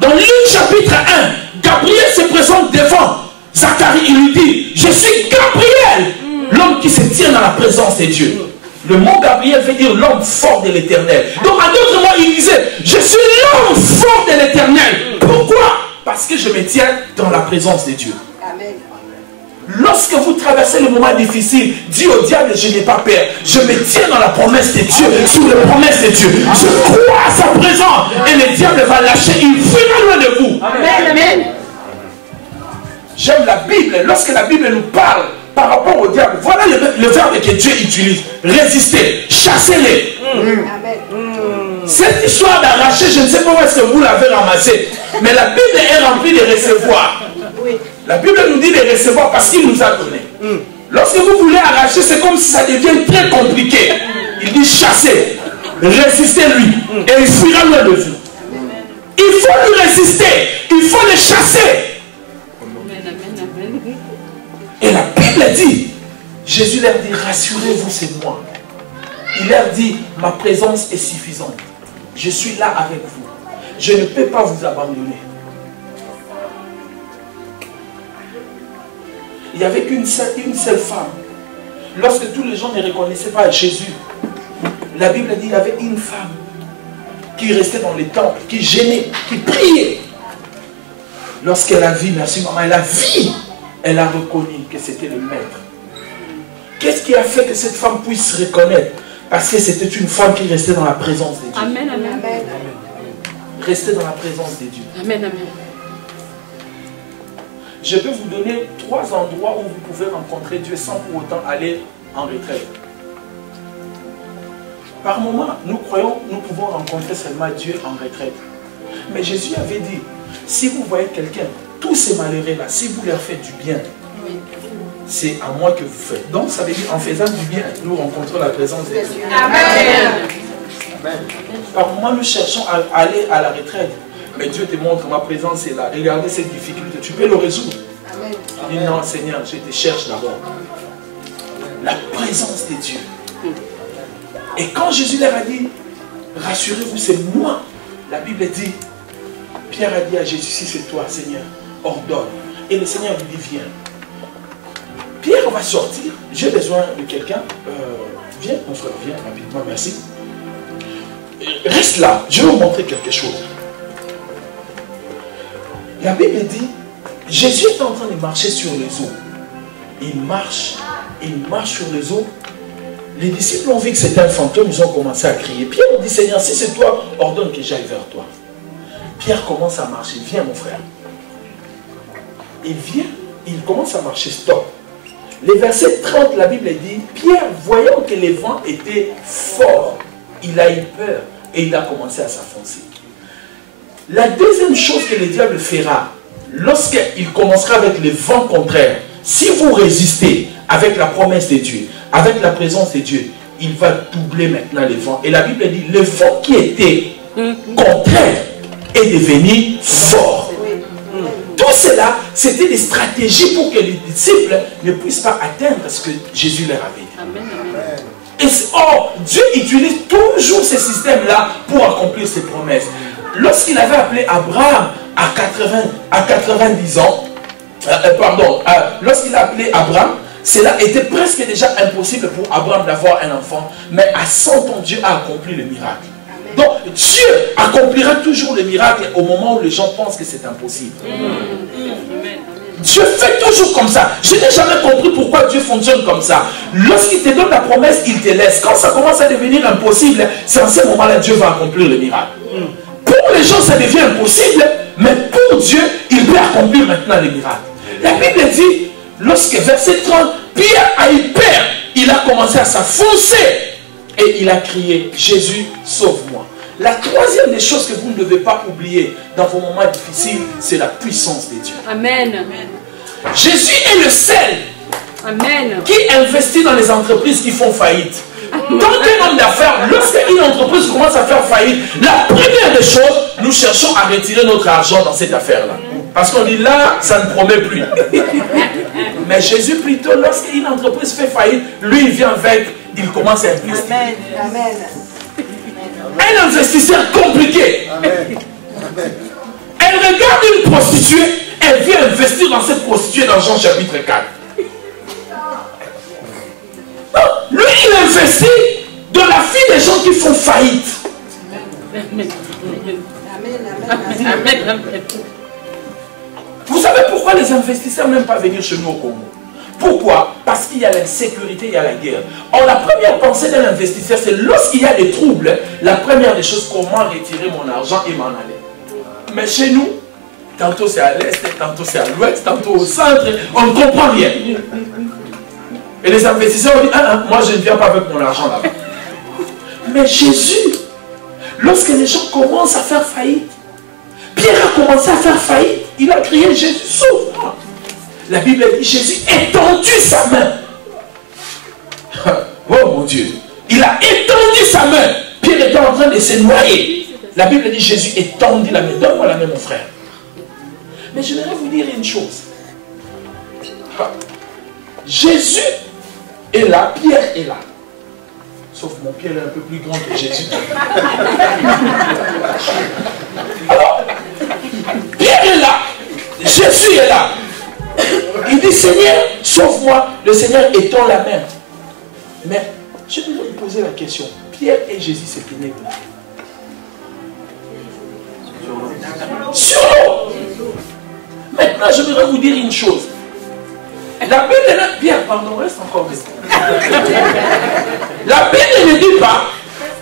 Dans Luc chapitre 1, Gabriel se présente devant Zacharie. Il lui dit, je suis Gabriel, l'homme qui se tient dans la présence de Dieu. Le mot Gabriel veut dire l'homme fort de l'Éternel. Donc en d'autres mots, il disait, je suis l'homme fort de l'Éternel. Pourquoi? Parce que je me tiens dans la présence de Dieu. Amen. Lorsque vous traversez le moment difficile, dis au diable, je n'ai pas peur. Je me tiens dans la promesse de Dieu, sous la promesse de Dieu. Je crois à sa présence et le diable va lâcher. Il fuira loin de vous. Amen. Amen. J'aime la Bible. Lorsque la Bible nous parle par rapport au diable, voilà le verbe que Dieu utilise. Résister, chassez-les. Amen. Cette histoire d'arracher, je ne sais pas où est-ce que vous l'avez ramassée, mais la Bible est remplie de recevoir. Oui. La Bible nous dit de recevoir parce qu'il nous a donné. Lorsque vous voulez arracher, c'est comme si ça devient très compliqué. Il dit chasser, résistez-lui et il fuira loin de vous. Il faut lui résister, il faut le chasser. Et la Bible dit, Jésus leur dit, rassurez-vous, c'est moi. Il leur dit, ma présence est suffisante. Je suis là avec vous. Je ne peux pas vous abandonner. Il n'y avait qu'une seule femme. Lorsque tous les gens ne reconnaissaient pas Jésus, la Bible dit qu'il y avait une femme qui restait dans les temples, qui gênait, qui priait. Lorsqu'elle a vu, merci maman, elle a vu, elle a reconnu que c'était le maître. Qu'est-ce qui a fait que cette femme puisse se reconnaître? Parce que c'était une femme qui restait dans la présence de Dieu. Amen. Amen. Rester dans la présence de Dieu. Amen. Amen. Je peux vous donner 3 endroits où vous pouvez rencontrer Dieu sans pour autant aller en retraite. Par moment, nous croyons, nous pouvons rencontrer seulement Dieu en retraite. Mais Jésus avait dit, si vous voyez quelqu'un, tous ces malheureux-là, si vous leur faites du bien, c'est à moi que vous faites. Donc ça veut dire, en faisant du bien, nous rencontrons la présence de Dieu. Amen. Par moment, nous cherchons à aller à la retraite. Mais Dieu te montre, ma présence est là. Regardez cette difficulté, tu peux le résoudre. Amen. Il dit non Seigneur, je te cherche d'abord. La présence de Dieu. Et quand Jésus leur a dit, rassurez-vous, c'est moi. La Bible dit, Pierre a dit à Jésus, si c'est toi Seigneur, ordonne. Et le Seigneur lui dit, viens. Pierre va sortir, j'ai besoin de quelqu'un. Viens mon frère, viens rapidement, merci. Reste là, je vais vous montrer quelque chose. La Bible dit, Jésus est en train de marcher sur les eaux. Il marche sur les eaux. Les disciples ont vu que c'était un fantôme, ils ont commencé à crier. Pierre dit, Seigneur, si c'est toi, ordonne que j'aille vers toi. Pierre commence à marcher. Viens mon frère. il vient, il commence à marcher, stop. Les versets 30, la Bible dit, Pierre, voyant que les vents étaient forts, il a eu peur et il a commencé à s'enfoncer. La deuxième chose que le diable fera, lorsqu'il commencera avec les vents contraires, si vous résistez avec la promesse de Dieu, avec la présence de Dieu, il va doubler maintenant les vents. Et la Bible dit, le vent qui était contraire est devenu fort. Tout cela, c'était des stratégies pour que les disciples ne puissent pas atteindre ce que Jésus leur avait dit. Amen. Et Dieu utilise toujours ces systèmes-là pour accomplir ses promesses. Lorsqu'il avait appelé Abraham à 90 ans, lorsqu'il a appelé Abraham, cela était presque déjà impossible pour Abraham d'avoir un enfant. Mais à 100 ans, Dieu a accompli le miracle. Donc, Dieu accomplira toujours le miracle au moment où les gens pensent que c'est impossible. Dieu fait toujours comme ça. Je n'ai jamais compris pourquoi Dieu fonctionne comme ça. Lorsqu'il te donne la promesse, il te laisse. Quand ça commence à devenir impossible, c'est en ce moment-là Dieu va accomplir le miracle. Pour les gens, ça devient impossible, mais pour Dieu, il peut accomplir maintenant le miracle. La Bible dit, lorsque verset 30, Pierre a eu peur, il a commencé à s'enfoncer et il a crié, Jésus, sauve-moi. La troisième des choses que vous ne devez pas oublier dans vos moments difficiles, c'est la puissance de Dieu. Amen. Jésus est le seul qui investit dans les entreprises qui font faillite. Tant qu'un homme d'affaires, lorsqu'une entreprise commence à faire faillite, la première des choses, nous cherchons à retirer notre argent dans cette affaire-là. Parce qu'on dit là, ça ne promet plus. Mais Jésus, plutôt, lorsqu'une entreprise fait faillite, lui, il vient avec, il commence à investir. Amen. Amen. Un investisseur compliqué. Amen. Elle regarde une prostituée, elle vient investir dans cette prostituée dans Jean chapitre 4. Non, lui, il investit dans la vie des gens qui font faillite. Amen. Amen. Vous savez pourquoi les investisseurs n'aiment pas venir chez nous au Congo? Pourquoi? Parce qu'il y a l'insécurité, il y a la guerre. Or, la première pensée d'un investisseur, c'est lorsqu'il y a des troubles, la première des choses, comment retirer mon argent et m'en aller. Mais chez nous, tantôt c'est à l'est, tantôt c'est à l'ouest, tantôt au centre, on ne comprend rien. Et les investisseurs ont dit, moi je ne viens pas avec mon argent là-bas. Mais Jésus, lorsque les gens commencent à faire faillite, Pierre a commencé à faire faillite, il a crié, Jésus, sauve-moi. La Bible dit, Jésus étendu sa main. Oh mon Dieu. Il a étendu sa main. Pierre était en train de se noyer. La Bible dit, Jésus étendit la main. Donne-moi la main, mon frère. Mais je voudrais vous dire une chose. Jésus est là, Pierre est là. Sauf mon Pierre est un peu plus grand que Jésus. Alors, Pierre est là. Jésus est là. Il dit, Seigneur, sauve-moi. Le Seigneur étend la main. Mais je vais vous poser la question. Pierre et Jésus, c'était né sur l'eau. Maintenant, je voudrais vous dire une chose. La Bible là, Pierre, pardon, reste encore. La Bible ne dit pas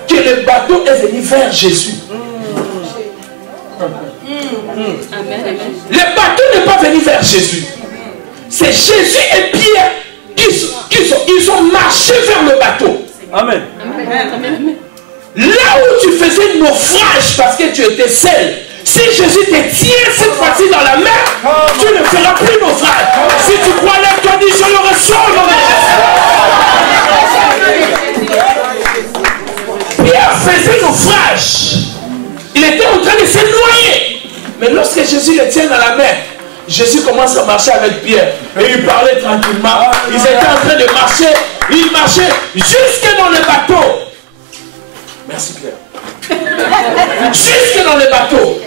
que le bateau est venu vers Jésus. Le bateau n'est pas venu vers Jésus. C'est Jésus et Pierre ils ont marché vers le bateau. Amen. Là où tu faisais naufrage parce que tu étais seul, si Jésus te tient cette fois-ci dans la mer, tu ne feras plus naufrage. Si tu crois là, tu as dit, je le reçois au nom de Jésus. Pierre faisait naufrage. Il était en train de se noyer. Mais lorsque Jésus le tient dans la mer, Jésus commence à marcher avec Pierre. Et il parlait tranquillement. Ils étaient en train de marcher. Ils marchaient jusque dans le bateau. Merci Pierre. Jusque dans le bateau.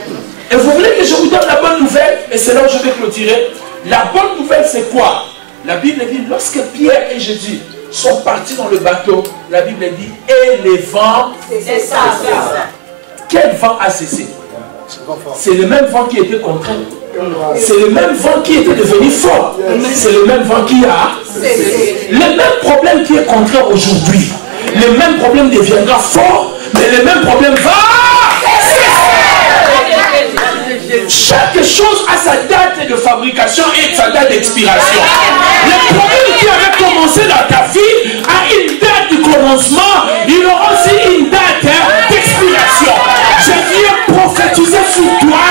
Et vous voulez que je vous donne la bonne nouvelle? Et c'est là où je vais clôturer. La bonne nouvelle, c'est quoi? La Bible dit, lorsque Pierre et Jésus sont partis dans le bateau, la Bible dit, et les vents cessent. Quel vent a cessé? C'est le même vent qui était contraint. C'est le même vent qui était devenu fort. C'est le même vent qui a cessé. Le même problème qui est contraint aujourd'hui. Le même problème deviendra fort, mais le même problème va cesser. Chaque chose a sa date de fabrication et d'expiration. Le problème qui avait commencé dans ta vie a une date de commencement, il aura aussi une date d'expiration. Je viens prophétiser sur toi,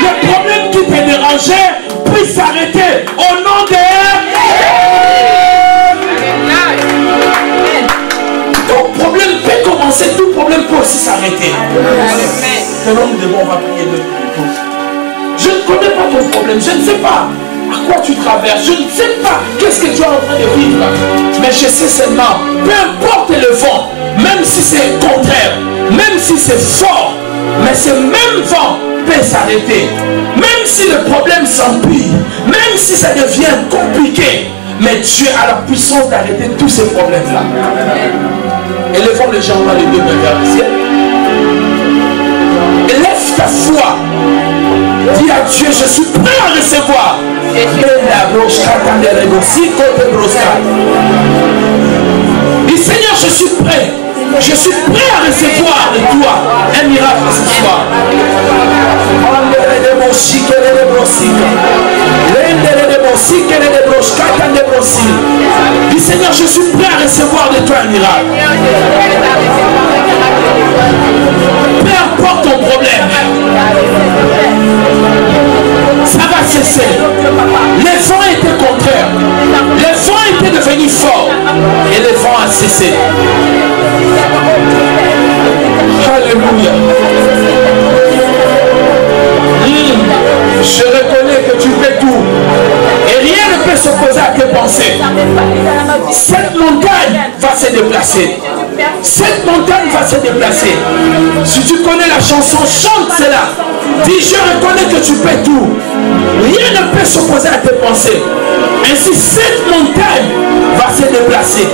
le problème qui te dérangeait puisse s'arrêter au nom de ton problème peut commencer, tout problème peut aussi s'arrêter. Selon nous devons, on va prier de tous. Je ne connais pas ton problème, je ne sais pas à quoi tu traverses, je ne sais pas qu'est-ce que tu es en train de vivre, mais je sais seulement, peu importe le vent, même si c'est contraire, même si c'est fort, mais ce même vent peut s'arrêter, même si le problème s'empire, même si ça devient compliqué, mais Dieu a la puissance d'arrêter tous ces problèmes-là. Élevons les gens les deux mains vers le ciel. Élève ta foi. Dis à Dieu, je suis prêt à recevoir. Dis Seigneur, je suis prêt. Je suis prêt à recevoir de toi un miracle ce soir. Dis Seigneur, je suis prêt à recevoir de toi un miracle. Peu importe ton problème, ça va cesser. Les vents étaient contraires. Les vents étaient devenus forts. Et les vents ont cessé. Alléluia. Je reconnais que tu fais tout. Et rien ne peut s'opposer à tes pensées. Cette montagne va se déplacer. Cette montagne va se déplacer. Si tu connais la chanson, chante cela. Dis, je reconnais que tu fais tout. Rien ne peut s'opposer à tes pensées. Ainsi, cette montagne va se déplacer.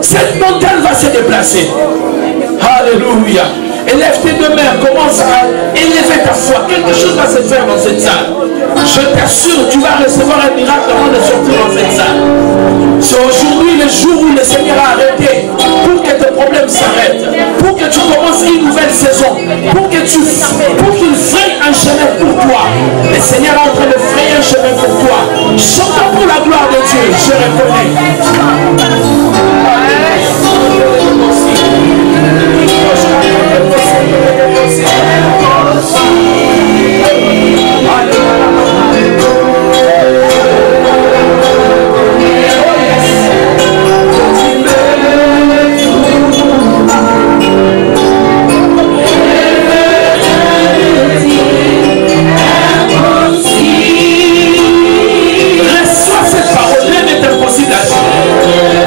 Cette montagne va se déplacer. Alléluia. Élève tes deux mains, commence à élever ta foi. Quelque chose va se faire dans cette salle. Je t'assure, tu vas recevoir un miracle avant de sortir dans cette salle. C'est aujourd'hui le jour où le Seigneur a arrêté pour que tes problèmes s'arrêtent, pour que tu commences une nouvelle saison, pour qu'il fraye un chemin pour toi. Le Seigneur est en train de frayer un chemin pour toi. Chantons pour la gloire de Dieu, je reconnais. Reçois cette parole, rien n'est impossible à Dieu.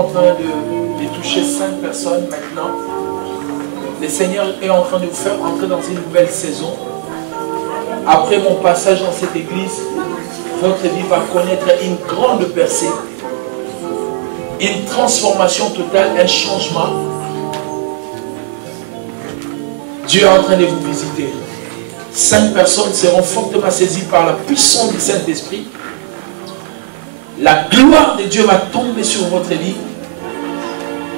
en train de toucher 5 personnes maintenant. Le Seigneur est en train de vous faire entrer dans une nouvelle saison. Après mon passage dans cette église, votre vie va connaître une grande percée, une transformation totale, un changement. Dieu est en train de vous visiter. 5 personnes seront fortement saisies par la puissance du Saint-Esprit. La gloire de Dieu va tomber sur votre vie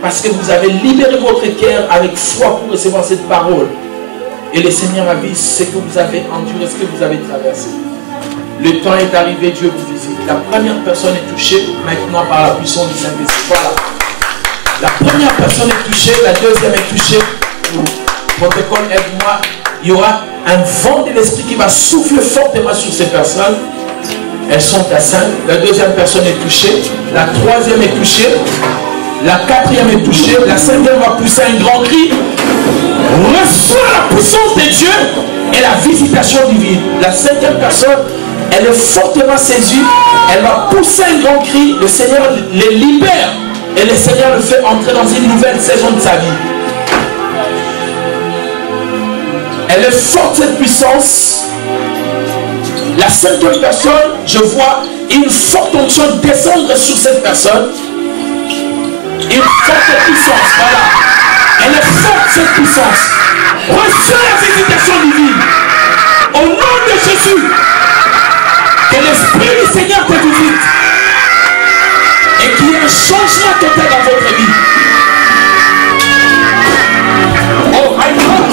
parce que vous avez libéré votre cœur avec foi pour recevoir cette parole. Et le Seigneur a vu ce que vous avez enduré, ce que vous avez traversé. Le temps est arrivé, Dieu vous visite. La première personne est touchée maintenant par la puissance du Saint-Esprit. Voilà. La première personne est touchée, la deuxième est touchée. Protocole, aide-moi. Il y aura un vent de l'esprit qui va souffler fortement sur ces personnes. Elles sont à 5. La deuxième personne est touchée. La troisième est touchée. La quatrième est touchée. La cinquième va pousser un grand cri. Reçois la puissance de Dieu et la visitation divine. La cinquième personne, elle est fortement saisie. Elle va pousser un grand cri. Le Seigneur les libère. Et le Seigneur le fait entrer dans une nouvelle saison de sa vie. Elle est forte, cette puissance. La cinquième personne, je vois une forte onction descendre sur cette personne. Une forte puissance, voilà. Elle est forte, cette puissance. Reçois la visitation divine. Au nom de Jésus. Que l'Esprit du Seigneur te visite. Et qu'il y ait un changement total dans votre vie. Oh my God.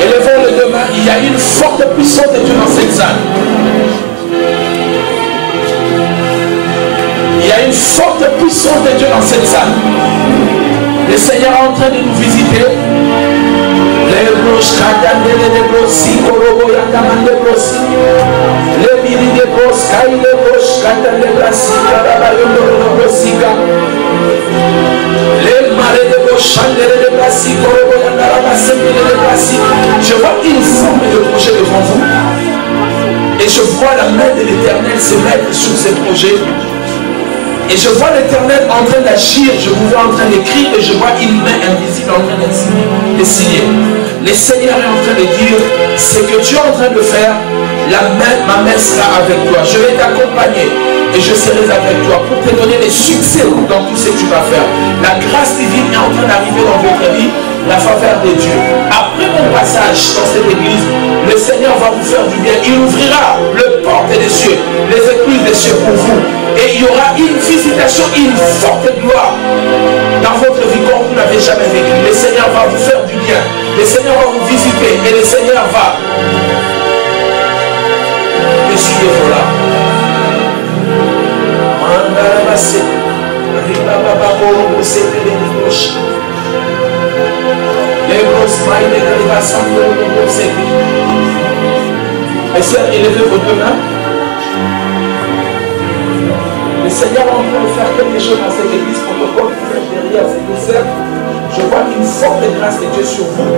Élevons les deux mains. Il y a une forte puissance de Dieu dans cette salle. Il y a une forte puissance de Dieu dans cette salle. Le Seigneur est en train de nous visiter. Je vois une forme de projet devant vous. Et je vois la main de l'Éternel se mettre sur ces projets. Et je vois l'Éternel en train d'agir, je vous vois en train d'écrire et je vois une main invisible en train de signer. Le Seigneur est en train de dire, ce que tu es en train de faire, ma main sera avec toi. Je vais t'accompagner et je serai avec toi pour te donner des succès dans tout ce que tu vas faire. La grâce divine est en train d'arriver dans votre vie, la faveur de Dieu. Après mon passage dans cette église, le Seigneur va vous faire du bien. Il ouvrira le porte des cieux, les écluses des cieux pour vous. Et il y aura une visitation, une forte gloire dans votre vie comme vous n'avez jamais vécu. Le Seigneur va vous faire du bien. Le Seigneur va vous visiter et le Seigneur va essuyer vos larmes. Et sœurs, élevez vos deux mains. Le Seigneur est en train de faire quelque chose dans cette église protocole. Vous êtes derrière ces deux cercles. Je vois une forte grâce de Dieu sur vous.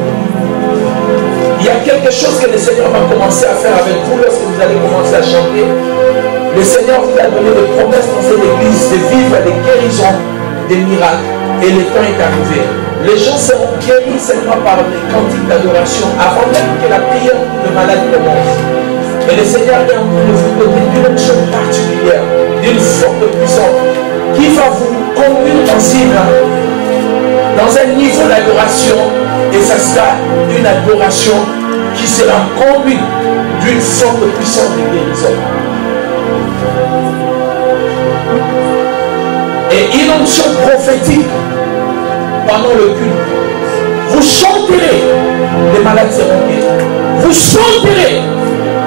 Il y a quelque chose que le Seigneur va commencer à faire avec vous lorsque vous allez commencer à chanter. Le Seigneur vous a donné des promesses dans cette église de vivre des guérisons, des miracles. Et le temps est arrivé. Les gens seront guéris seulement par les cantiques d'adoration avant même que la prière de malade commence. Et le Seigneur est en train de vous donner une onction particulière, d'une forte puissance, qui va vous conduire dans un niveau d'adoration. Et ça sera une adoration qui sera conduite d'une forte puissance de guérison. Et une onction prophétique pendant le culte. Vous chanterez, les malades seront guéris. Vous chanterez,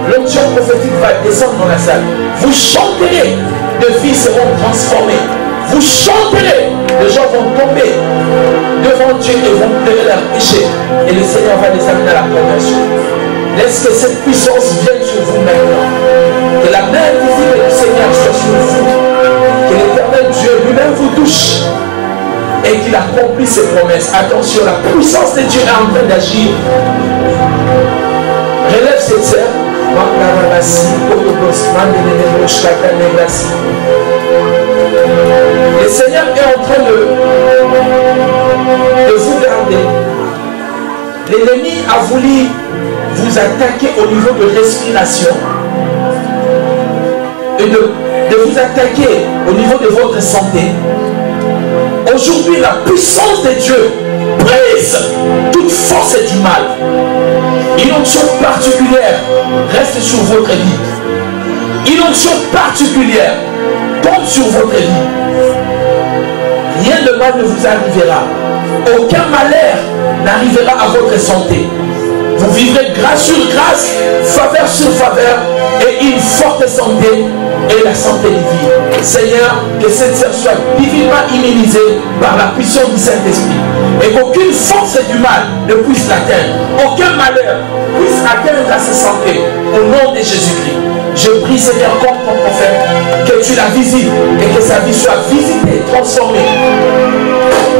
l'onction prophétique va descendre dans la salle. Vous chanterez, les vies seront transformées. Vous chanterez, les gens vont tomber devant Dieu et vont pleurer leurs péchés. Et le Seigneur va les amener à la conversion. Laisse que cette puissance vienne sur vous maintenant. Que la main invisible du Seigneur soit sur vous. Que l'Éternel Dieu lui-même vous touche. Et qu'il accomplisse ses promesses. Attention, la puissance de Dieu est en train d'agir. Relève cette sœur. voulu vous attaquer au niveau de respiration et de vous attaquer au niveau de votre santé. Aujourd'hui, la puissance de Dieu brise toute force du mal. Une onction particulière reste sur votre vie. Une onction particulière tombe sur votre vie. Rien de mal ne vous arrivera. Aucun malheur n'arrivera à votre santé. Vous vivrez grâce sur grâce, faveur sur faveur et une forte santé et la santé divine. Seigneur, que cette sœur soit divinement immunisée par la puissance du Saint-Esprit et qu'aucune force du mal ne puisse l'atteindre. Aucun malheur puisse atteindre à sa santé. Au nom de Jésus-Christ, je prie, Seigneur, comme ton prophète, que tu la visites et que sa vie soit visitée, transformée.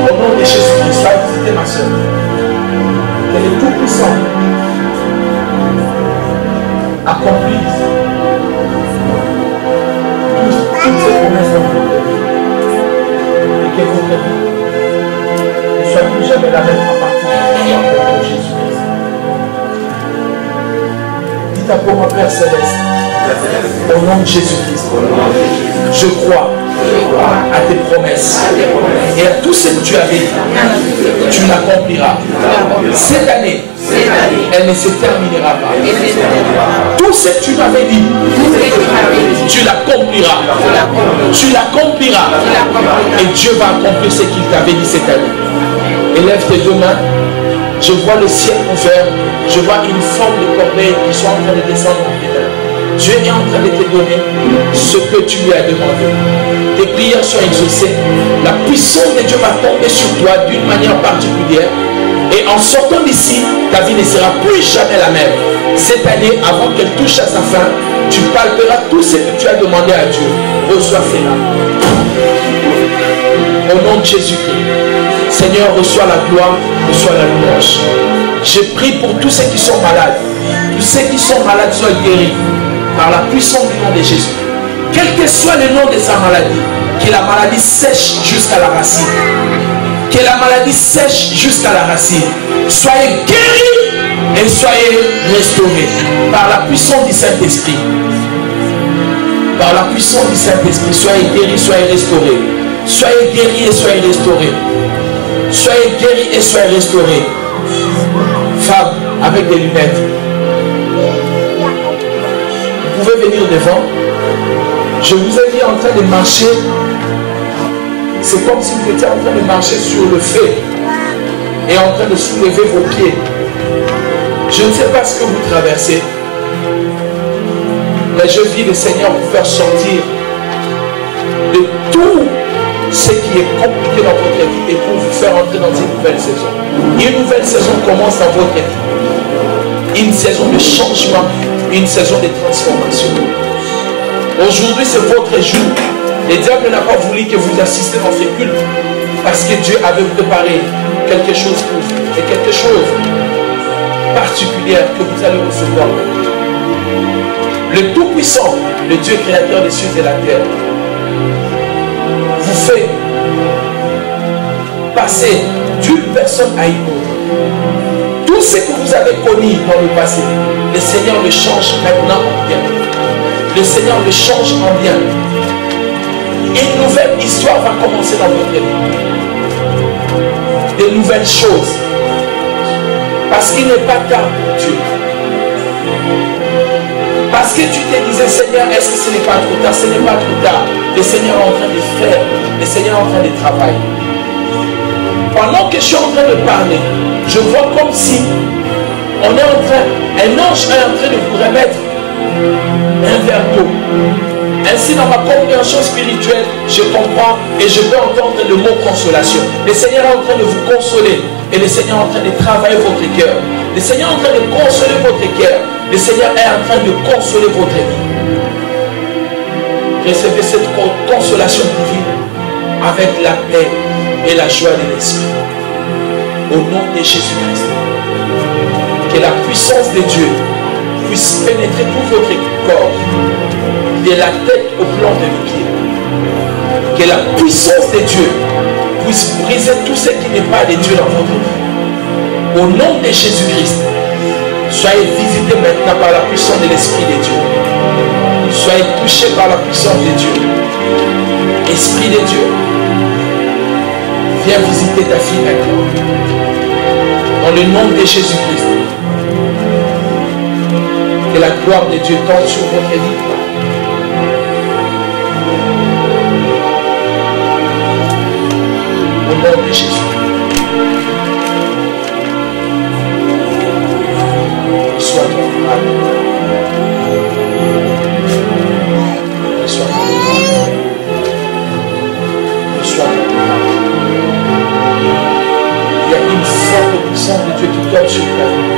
Au nom de Jésus-Christ, sois visitée, ma soeur. Que le Tout-Puissant accomplisse toutes ces promesses dans votre vie. Et que votre vie ne soit plus jamais la même à partir de Jésus-Christ. Dites à pour mon Père Céleste, au nom de Jésus-Christ, je crois à tes promesses et à tout ce que tu avais dit, tu l'accompliras. Cette année, elle ne se terminera pas. Tout ce que tu m'avais dit, tu l'accompliras. Tu l'accompliras. Et Dieu va accomplir ce qu'il t'avait dit cette année. Élève tes deux mains. Je vois le ciel ouvert. Je vois une forme de corbeille qui soit en train de descendre en terre. Dieu est en train de te donner ce que tu lui as demandé. Tes prières sont exaucées. La puissance de Dieu va tomber sur toi d'une manière particulière. Et en sortant d'ici, ta vie ne sera plus jamais la même. Cette année, avant qu'elle touche à sa fin, tu palperas tout ce que tu as demandé à Dieu. Reçois cela. Au nom de Jésus-Christ. Seigneur, reçois la gloire, reçois la louange. Je prie pour tous ceux qui sont malades. Tous ceux qui sont malades soient guéris par la puissance du nom de Jésus. Quel que soit le nom de sa maladie, que la maladie sèche jusqu'à la racine. Que la maladie sèche jusqu'à la racine. Soyez guéris et soyez restaurés par la puissance du Saint-Esprit. Par la puissance du Saint-Esprit, soyez guéris, soyez restaurés. Soyez guéris et soyez restaurés. Soyez guéris et soyez restaurés. Femme avec des lunettes. Vous pouvez venir devant. Je vous ai mis en train de marcher. C'est comme si vous étiez en train de marcher sur le feu et en train de soulever vos pieds. Je ne sais pas ce que vous traversez, mais je vis le Seigneur vous faire sortir de tout ce qui est compliqué dans votre vie et pour vous faire entrer dans une nouvelle saison. Une nouvelle saison commence dans votre vie. Une saison de changement, une saison de transformation. Aujourd'hui, c'est votre jour. Le diable n'a pas voulu que vous assistiez dans ces cultes parce que Dieu avait préparé quelque chose pour vous et quelque chose particulier que vous allez recevoir. Le Tout-Puissant, le Dieu créateur des cieux et de la terre, vous fait passer d'une personne à une autre. Tout ce que vous avez connu dans le passé, le Seigneur le change maintenant en bien. Le Seigneur le change en bien. Une nouvelle histoire va commencer dans votre vie. De nouvelles choses. Parce qu'il n'est pas tard pour Dieu. Parce que tu te disais, Seigneur, est-ce que ce n'est pas trop tard? Ce n'est pas trop tard. Le Seigneur est en train de faire. Le Seigneur est en train de travailler. Pendant que je suis en train de parler, je vois comme si un ange est en train de vous remettre un verre d'eau. Ainsi, dans ma compréhension spirituelle, je comprends et je peux entendre le mot consolation. Le Seigneur est en train de vous consoler et le Seigneur est en train de travailler votre cœur. Le Seigneur est en train de consoler votre cœur. Le Seigneur est en train de consoler votre vie. Recevez cette consolation divine avec la paix et la joie de l'esprit. Au nom de Jésus-Christ. Que la puissance de Dieu puisse pénétrer tout votre corps. De la tête au plan de pied. Que la puissance de Dieu puisse briser tout ce qui n'est pas de Dieu dans votre vie. Au nom de Jésus-Christ, Soyez visités maintenant par la puissance de l'Esprit de Dieu. Soyez touchés par la puissance de Dieu. Esprit de Dieu, viens visiter ta fille maintenant. Dans le nom de Jésus-Christ. Que la gloire de Dieu tombe sur votre vie. Au nom de Jésus. Reçois ton miracle. Reçois ton miracle. Reçois ton miracle. Il y a une forte puissance de Dieu qui tombe sur ta vie.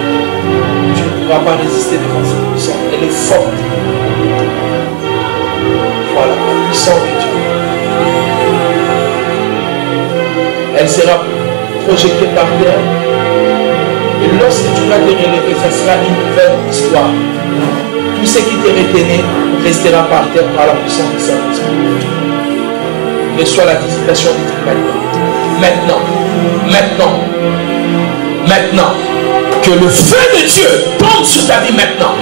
Tu ne pourras pas résister devant cette puissance. Elle est forte. Voilà, la puissance de Dieu. Elle sera projetée par terre. Et lorsque tu vas te relever, ça sera une nouvelle histoire. Tout ce qui t'est retenu restera par terre par la puissance du Saint-Esprit. Reçois la visitation de Dieu maintenant. Maintenant. Maintenant. Que le feu de Dieu tombe sur ta vie maintenant.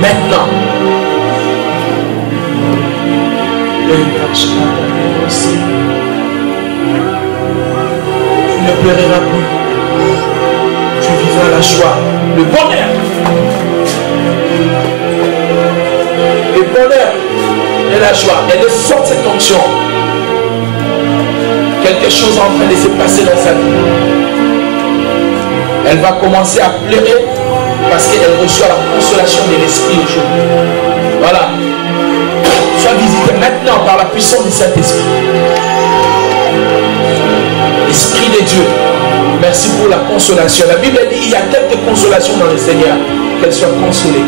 Maintenant. Tu ne pleureras plus. Tu vivras la joie, le bonheur. Le bonheur et la joie. Elle est forte cette onction. Quelque chose est en train de se passer dans sa vie. Elle va commencer à pleurer parce qu'elle reçoit la consolation de l'Esprit aujourd'hui. Voilà. Sois visité maintenant par la puissance du Saint-Esprit. Esprit de Dieu, merci pour la consolation. La Bible dit qu'il y a quelques consolations dans le Seigneur. Qu'elle soit consolée.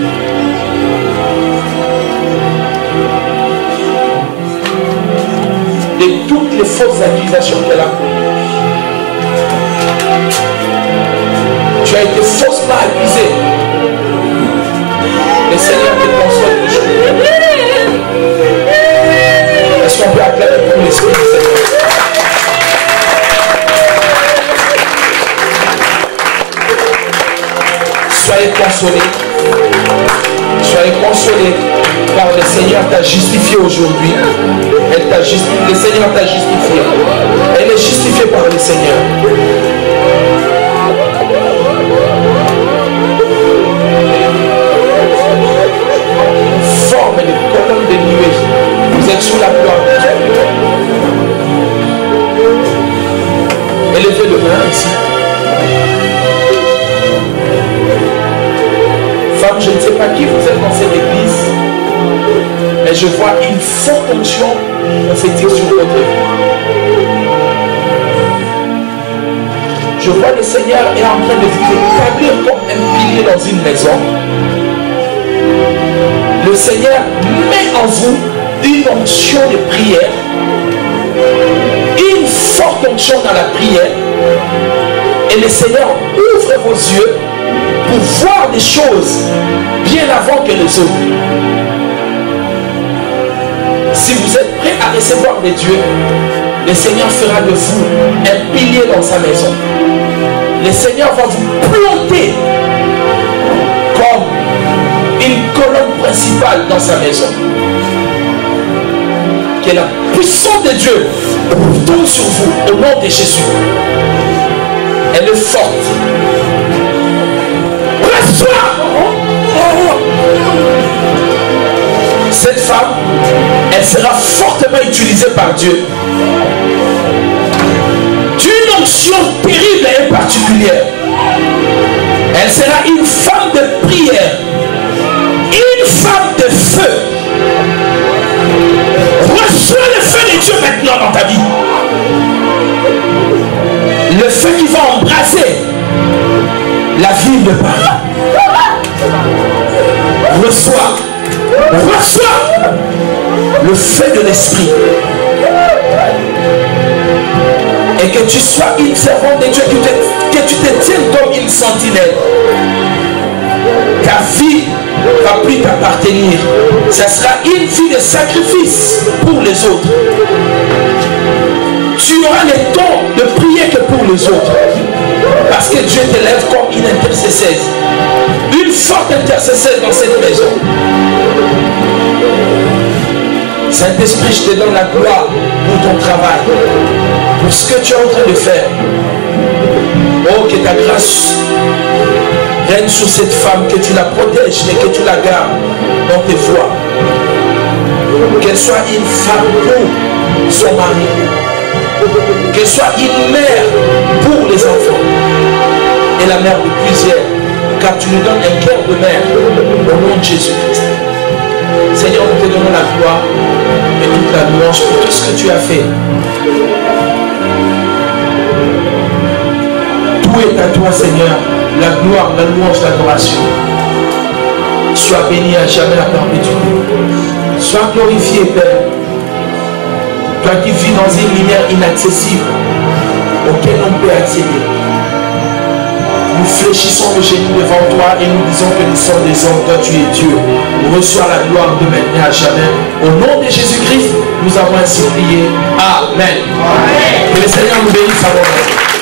De toutes les fausses accusations qu'elle a commises. Tu as été faussement accusé. Le Seigneur te console aujourd'hui. Est-ce qu'on peut acclamer pour l'Esprit du Seigneur? Soyez consolés. Soyez consolés. Car le Seigneur t'a justifié aujourd'hui. Le Seigneur t'a justifié. Elle est justifiée par le Seigneur. Forme les colonnes de nuées. Vous êtes sous la gloire de Dieu. Élevez le main ici. Femme, je ne sais pas qui vous êtes dans cette église, mais je vois une forte onction prophétique sur votre vie. Je vois le Seigneur est en train de vous établir comme un pilier dans une maison. Le Seigneur met en vous une onction de prière, une forte onction dans la prière, et le Seigneur ouvre vos yeux pour voir des choses bien avant que les autres. Si vous êtes prêts à recevoir de Dieu, le Seigneur fera de vous un pilier dans sa maison. Le Seigneur va vous planter comme une colonne principale dans sa maison. Que la puissance de Dieu tombe sur vous au nom de Jésus. Elle est forte. Reçois. Cette femme, elle sera fortement utilisée par Dieu. D'une onction terrible et particulière. Elle sera une femme de prière. Une femme de feu. Reçois le feu de Dieu maintenant dans ta vie. Le feu qui va embraser la ville de Paris. Reçois. Reçois le feu de l'Esprit. Et que tu sois une servante de Dieu, que tu te tiennes comme une sentinelle. Ta vie ne va plus t'appartenir. Ça sera une vie de sacrifice pour les autres. Tu auras le temps de prier que pour les autres. Parce que Dieu t'élève comme une intercesseuse. Une forte intercesseuse dans cette maison. Saint-Esprit, je te donne la gloire pour ton travail, pour ce que tu es en train de faire. Oh, que ta grâce règne sur cette femme, que tu la protèges et que tu la gardes dans tes voies. Qu'elle soit une femme pour son mari. Qu'elle soit une mère pour les enfants. Et la mère de plusieurs. Car tu nous donnes un cœur de mère au nom de Jésus-Christ. Seigneur, nous te donnons la gloire et toute la louange pour tout ce que tu as fait. Tout est à toi, Seigneur. La gloire, la louange, l'adoration. Sois béni à jamais à perpétuité. Sois glorifié, Père. Toi qui vis dans une lumière inaccessible auquel on peut accéder. Nous fléchissons le genou devant toi et nous disons que nous sommes des hommes. Toi, tu es Dieu. Reçois la gloire de maintenant à jamais. Au nom de Jésus-Christ, nous avons ainsi prié. Amen. Que le Seigneur nous bénisse.